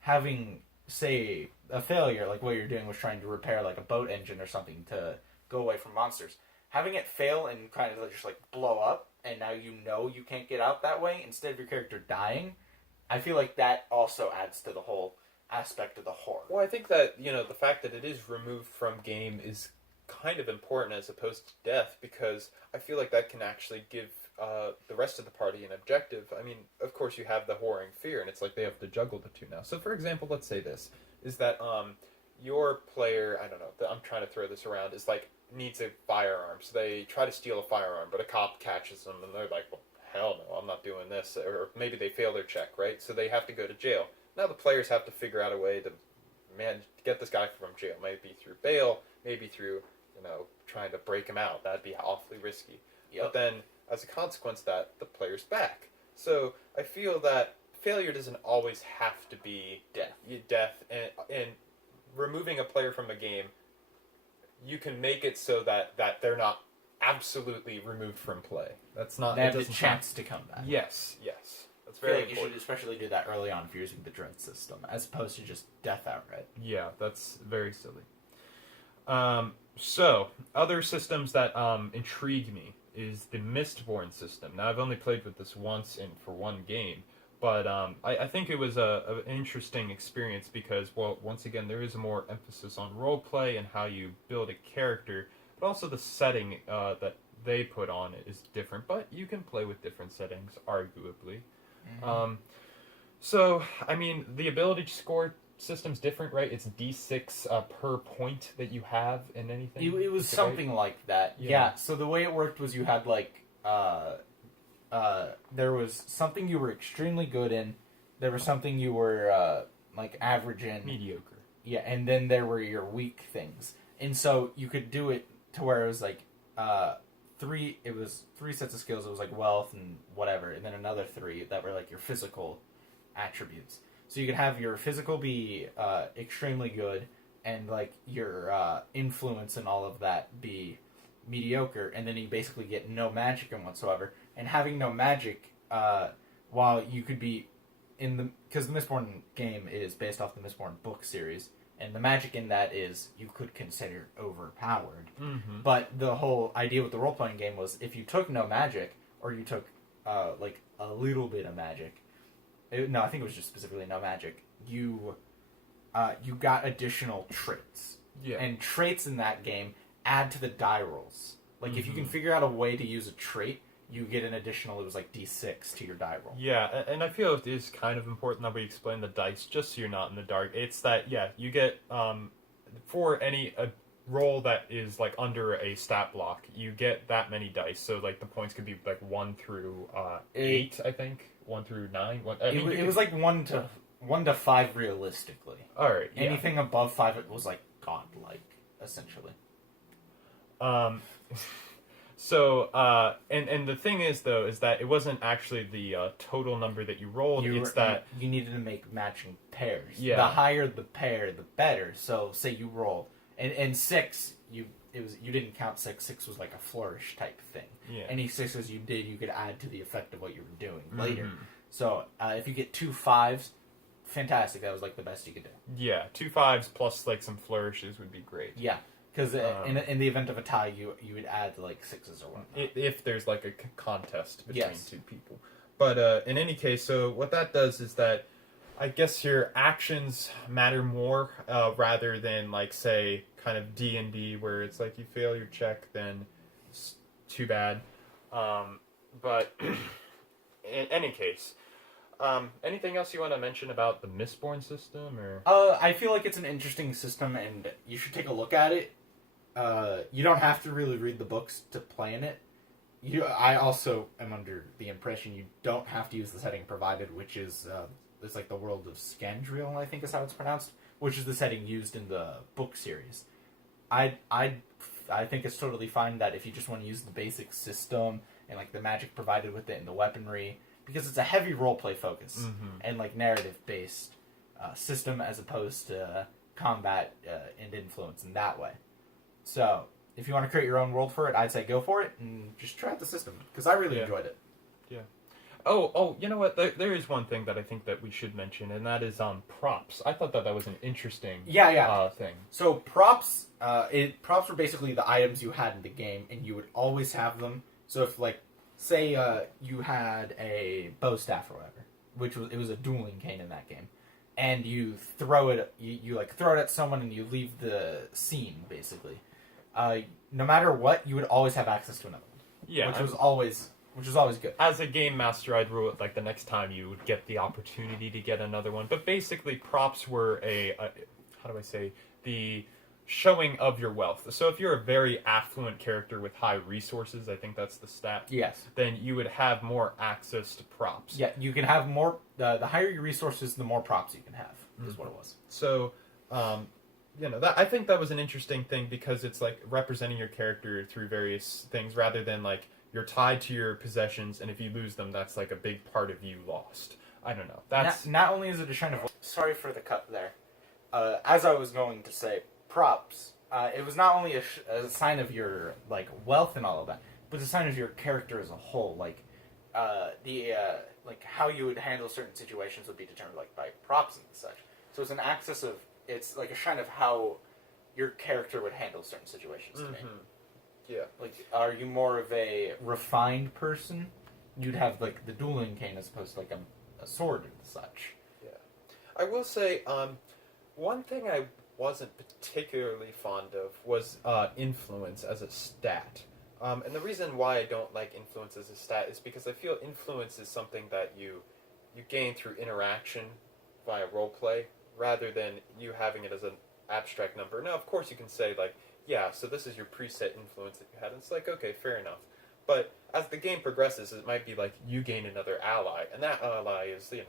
having, say, a failure, like what you're doing was trying to repair like a boat engine or something to go away from monsters, having it fail and kind of just like blow up, and now you can't get out that way, instead of your character dying, I feel like that also adds to the whole aspect of the horror. Well, I think that, the fact that it is removed from game is kind of important as opposed to death, because I feel like that can actually give the rest of the party an objective, I mean, of course you have the horror and fear, and it's like they have to juggle the two now. So, for example, let's say this is that your player, I don't know, I'm trying to throw this around, is like needs a firearm, so they try to steal a firearm, but a cop catches them, and they're like, well, hell no, I'm not doing this, or maybe they fail their check, right? So they have to go to jail. Now the players have to figure out a way to get this guy from jail, maybe through bail, maybe through, trying to break him out. That'd be awfully risky. Yep. But then, as a consequence of that, the player's back. So I feel that failure doesn't always have to be death, and removing a player from a game, you can make it so that they're not absolutely removed from play. That's not. They have the chance to come back. Yes. That's I feel very like important. you should especially do that early on if you're using the dread system, as opposed to just death outright. Yeah, that's very silly. So, other systems that intrigue me is the Mistborn system. Now, I've only played with this once and for one game, but I think it was an interesting experience because, well, once again, there is a more emphasis on roleplay and how you build a character, but also the setting that they put on it is different, but you can play with different settings, arguably. Mm-hmm. So, I mean, the ability to score system's different, right? It's D6 per point that you have in anything. It was something like that. Yeah. So the way it worked was you had there was something you were extremely good in, there was something you were average in, mediocre. Yeah, and then there were your weak things, and so you could do it to where it was three sets of skills. It was like wealth and whatever, and then another three that were like your physical attributes. So you could have your physical be extremely good, and like your influence and all of that be mediocre, and then you basically get no magic in whatsoever. And having no magic, while you could be because the Mistborn game is based off the Mistborn book series, and the magic in that is you could consider overpowered. Mm-hmm. But the whole idea with the role-playing game was if you took no magic, or you took a little bit of magic, no, I think it was just specifically no magic, you got additional traits. Yeah. And traits in that game add to the die rolls. Like, if you can figure out a way to use a trait, you get an additional, it was like D6 to your die roll. Yeah, and I feel it is kind of important that we explain the dice, just so you're not in the dark. It's that, yeah, you get, for any roll that is, like, under a stat block, you get that many dice. So, like, the points could be, like, 1 through 8, I think. 1 through 9. It was like 1 to 5 realistically. All right. Yeah. Anything above 5, it was like godlike, essentially. So, and the thing is, though, is that it wasn't actually the total number that you rolled. You needed to make matching pairs. Yeah. The higher the pair, the better. So, say you roll, and 6, you didn't count 6. 6 was like a flourish type thing. Yeah. Any 6s you did, you could add to the effect of what you were doing later. Mm-hmm. So, if you get 2 5s, fantastic. That was like the best you could do. Yeah, 2 5s plus like some flourishes would be great. Yeah. Because in the event of a tie, you would add like 6s or whatnot. If there's like a contest between two people. But in any case, so what that does is that I guess your actions matter more rather than like, say, kind of D&D where it's like you fail your check, then it's too bad. But in any case, anything else you want to mention about the Mistborn system? Or I feel like it's an interesting system and you should take a look at it. You don't have to really read the books to play in it. I also am under the impression you don't have to use the setting provided, which is it's like the world of Scandriel, I think is how it's pronounced, which is the setting used in the book series. I think it's totally fine that if you just want to use the basic system and like the magic provided with it and the weaponry, because it's a heavy roleplay focus and like narrative based system as opposed to combat and influence in that way. So, if you want to create your own world for it, I'd say go for it and just try out the system, because I really enjoyed it. Yeah. Oh, you know what? There is one thing that I think that we should mention, and that is props. I thought that was an interesting thing. So props were basically the items you had in the game, and you would always have them. So if, like, say you had a bow staff or whatever, it was a dueling cane in that game, and you throw it, you throw it at someone and you leave the scene, basically. No matter what, you would always have access to another one. Yeah. Which which is always good. As a game master, I'd rule it like the next time you would get the opportunity to get another one. But basically, props were how do I say, the showing of your wealth. So if you're a very affluent character with high resources, I think that's the stat. Yes. Then you would have more access to props. Yeah, you can have more. The higher your resources, the more props you can have. Is what it was. So, I think that was an interesting thing because it's like representing your character through various things rather than like you're tied to your possessions, and if you lose them, that's like a big part of you lost. I don't know. That's not only is it a sign of. Sorry for the cut there. As I was going to say, props. It was not only a sign of your like wealth and all of that, but it's a sign of your character as a whole. Like like how you would handle certain situations would be determined like by props and such. So it's an axis of. It's like a sign of how your character would handle certain situations to me. Yeah. Like, are you more of a refined person? You'd have like the dueling cane as opposed to like a sword and such. Yeah. I will say, one thing I wasn't particularly fond of was influence as a stat. And the reason why I don't like influence as a stat is because I feel influence is something that you gain through interaction via roleplay, rather than you having it as an abstract number. Now, of course, you can say, like, yeah, so this is your preset influence that you had. And it's like, okay, fair enough. But as the game progresses, it might be like you gain another ally, and that ally is, a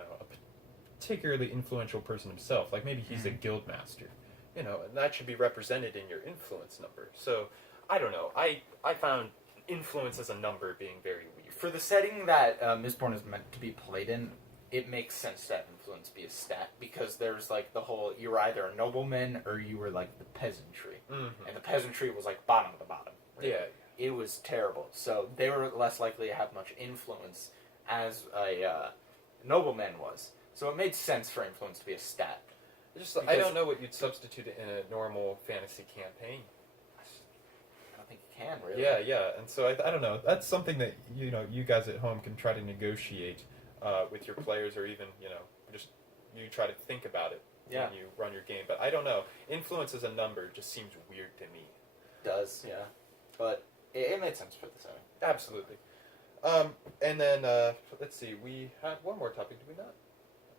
particularly influential person himself. Like, maybe he's a guild master, and that should be represented in your influence number. So, I don't know. I found influence as a number being very weird. For the setting that Mistborn is meant to be played in, it makes sense to have influence be a stat, because there's like the whole, you were either a nobleman or you were like the peasantry. And the peasantry was like bottom of the bottom. Right? Yeah. It was terrible. So they were less likely to have much influence as a nobleman was. So it made sense for influence to be a stat. I don't know what you'd substitute it in a normal fantasy campaign. I don't think you can, really. Yeah. And so I don't know. That's something that, you guys at home can try to negotiate with your players, or even, just you try to think about it when you run your game. But I don't know. Influence as a number just seems weird to me. It does, yeah. But it made sense for the setting. Absolutely. And then, let's see, we had one more topic, did we not?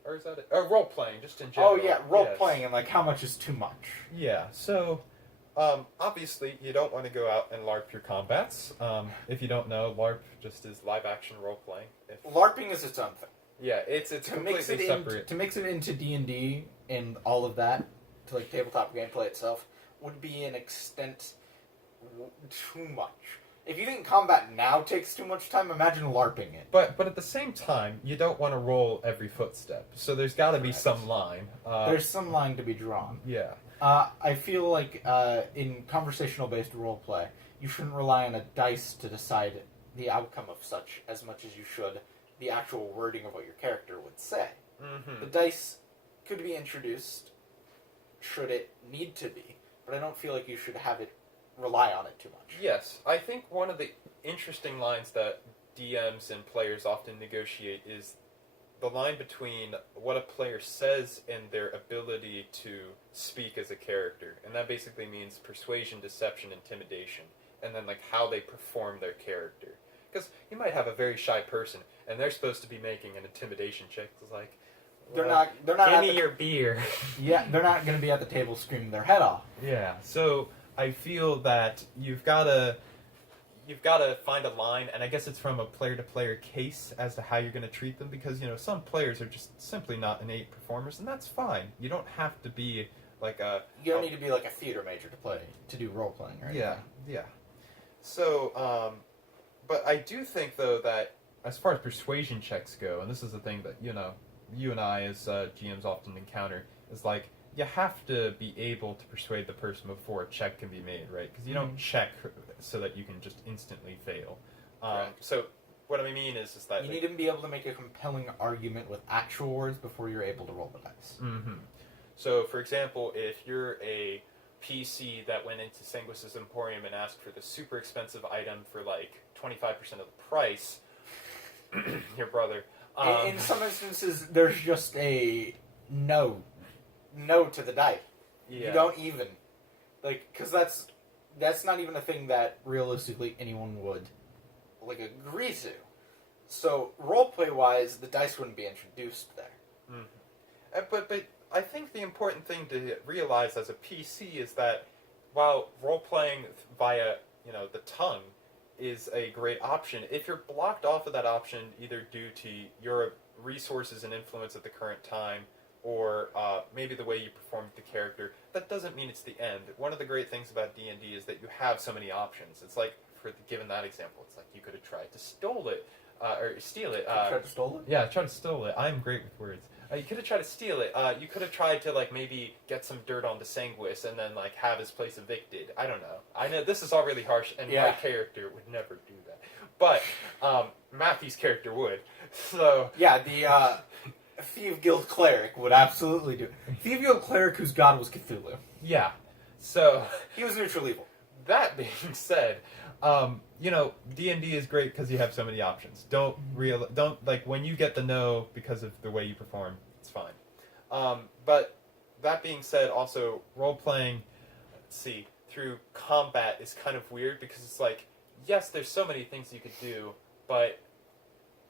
Or is that it? Role-playing, just in general. Oh, yeah, role-playing, and like how much is too much. Yeah, so... obviously, you don't want to go out and LARP your combats. If you don't know, LARP just is live-action role-playing. LARPing is its own thing. Yeah, it's completely separate. To mix it into D&D and all of that, to like tabletop gameplay itself, would be an extent too much. If you think combat now takes too much time, imagine LARPing it. But at the same time, you don't want to roll every footstep. So there's got to be some line. There's some line to be drawn. Yeah. I feel like in conversational-based roleplay, you shouldn't rely on a dice to decide the outcome of such as much as you should the actual wording of what your character would say. The dice could be introduced should it need to be, but I don't feel like you should have it rely on it too much. Yes, I think one of the interesting lines that DMs and players often negotiate is the line between what a player says and their ability to speak as a character. And that basically means persuasion, deception, intimidation. And then like how they perform their character. Because you might have a very shy person and they're supposed to be making an intimidation check. It's like, they're not give me your beer. Yeah, they're not going to be at the table screaming their head off. Yeah, so I feel that you've got to find a line, and I guess it's from a player-to-player case as to how you're going to treat them, because, some players are just simply not innate performers, and that's fine. You don't have to be like a... You don't need to be like a theater major to do role-playing, right? Yeah. So, but I do think, though, that as far as persuasion checks go, and this is the thing that, you and I as GMs often encounter, is like, you have to be able to persuade the person before a check can be made, right? Because you don't check so that you can just instantly fail. So what I mean is that... You need to be able to make a compelling argument with actual words before you're able to roll the dice. So, for example, if you're a PC that went into Sanguis's Emporium and asked for the super expensive item for like 25% of the price, your brother... in some instances, there's just a no to the die. Yeah. You don't even, because that's not even a thing that realistically anyone would, agree to. So roleplay wise, the dice wouldn't be introduced there. But I think the important thing to realize as a PC is that while role-playing via, the tongue is a great option, if you're blocked off of that option either due to your resources and influence at the current time or maybe the way you perform the character, that doesn't mean it's the end. One of the great things about D&D is that you have so many options. It's like, given that example, it's like you could have tried to steal it. Try to steal it? Yeah, try to steal it. I'm great with words. You could have tried to steal it. You could have tried to maybe get some dirt onto Sanguis and then have his place evicted. I don't know. I know this is all really harsh, and my character would never do that. But Matthew's character would. So yeah, the Thief Guild cleric would absolutely do it. Thief Guild cleric whose god was Cthulhu. Yeah. So he was neutral evil. That being said, D&D is great because you have so many options. Don't when you get the no because of the way you perform, it's fine. But that being said, also role playing, through combat is kind of weird because it's yes, there's so many things you could do, but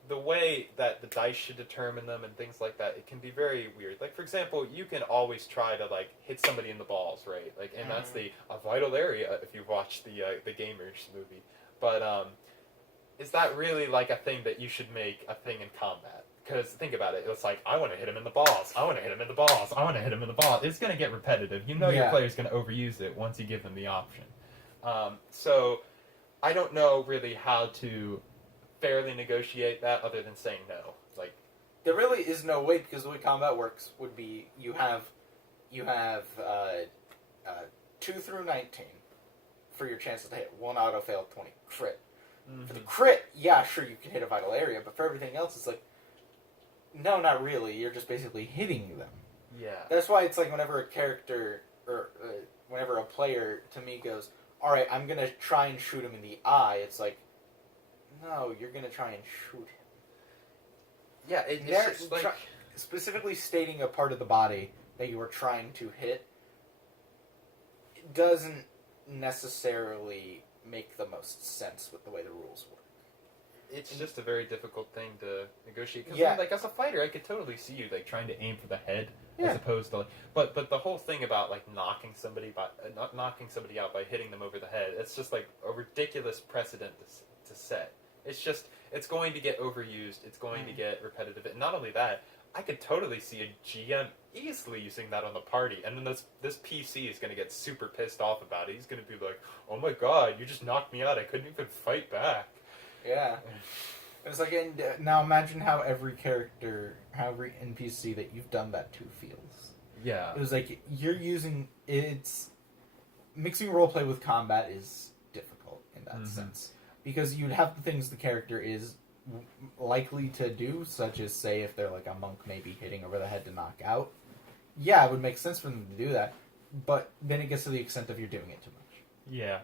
the way that the dice should determine them and things like that, it can be very weird. For example, you can always try to hit somebody in the balls, right? And that's a vital area if you watch the Gamers movie. But is that really a thing that you should make a thing in combat? Because think about it, it's I want to hit him in the balls. I want to hit him in the balls. I want to hit him in the balls. It's going to get repetitive. Your player's going to overuse it once you give them the option. So I don't know really how to fairly negotiate that other than saying no. There really is no way, because the way combat works would be you have 2 through 19 for your chances to hit. 1 auto fail, 20 crit. Mm-hmm. For the crit, yeah, sure, you can hit a vital area, but for everything else, it's no, not really. You're just basically hitting them. Yeah. That's why it's whenever a character or whenever a player to me goes, all right, I'm gonna try and shoot him in the eye. It's no, you're gonna try and shoot him. Yeah, it's just specifically stating a part of the body that you are trying to hit doesn't necessarily make the most sense with the way the rules work. It's just a very difficult thing to negotiate. Because, as a fighter, I could totally see you, trying to aim for the head, as opposed to, But the whole thing about, knocking somebody out by hitting them over the head, it's just, a ridiculous precedent to set. It's going to get overused, it's going to get repetitive, and not only that, I could totally see a GM easily using that on the party, and then this PC is going to get super pissed off about it. He's going to be like, oh my god, you just knocked me out, I couldn't even fight back. Yeah. It's and now imagine how every character, how every NPC that you've done that to feels. Yeah. It was mixing roleplay with combat is difficult in that sense. Because you'd have the things the character is likely to do, such as, say, if they're a monk maybe hitting over the head to knock out. Yeah, it would make sense for them to do that, but then it gets to the extent of you're doing it too much. Yeah.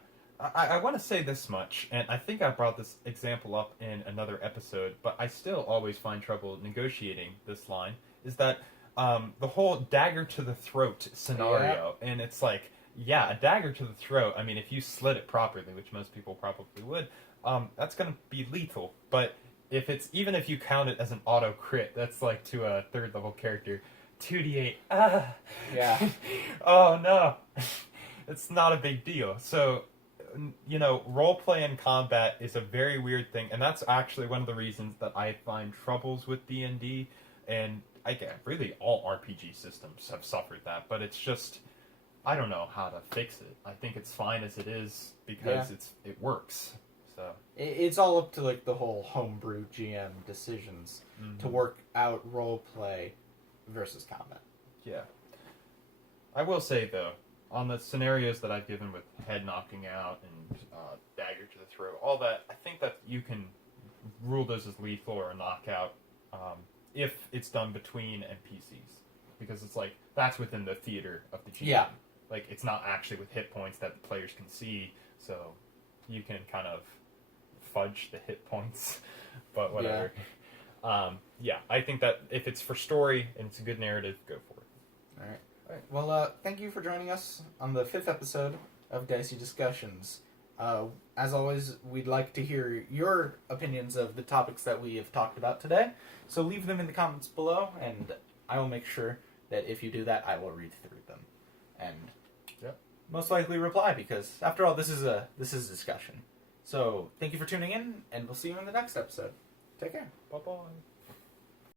I want to say this much, and I think I brought this example up in another episode, but I still always find trouble negotiating this line, is that the whole dagger to the throat scenario, and it's a dagger to the throat, I mean, if you slit it properly, which most people probably would, that's going to be lethal, but even if you count it as an auto crit, that's to a 3rd level character, 2d8, Yeah. Oh no, it's not a big deal. So, roleplay and combat is a very weird thing, and that's actually one of the reasons that I find troubles with D&D, and really all RPG systems have suffered that, but it's just, I don't know how to fix it. I think it's fine as it is, because it works. So it's all up to the whole homebrew GM decisions to work out roleplay versus combat. Yeah. I will say though, on the scenarios that I've given with head knocking out and dagger to the throat, all that, I think that you can rule those as lethal or a knockout if it's done between NPCs, because it's that's within the theater of the GM. Yeah. It's not actually with hit points that the players can see, so you can kind of fudge the hit points, but whatever. Yeah. I think that if it's for story and it's a good narrative, go for it. All right. Well, thank you for joining us on the 5th episode of Dicey Discussions. As always, we'd like to hear your opinions of the topics that we have talked about today. So leave them in the comments below, and I will make sure that if you do that, I will read through them, and most likely reply, because after all, this is a discussion. So thank you for tuning in, and we'll see you in the next episode. Take care. Bye bye.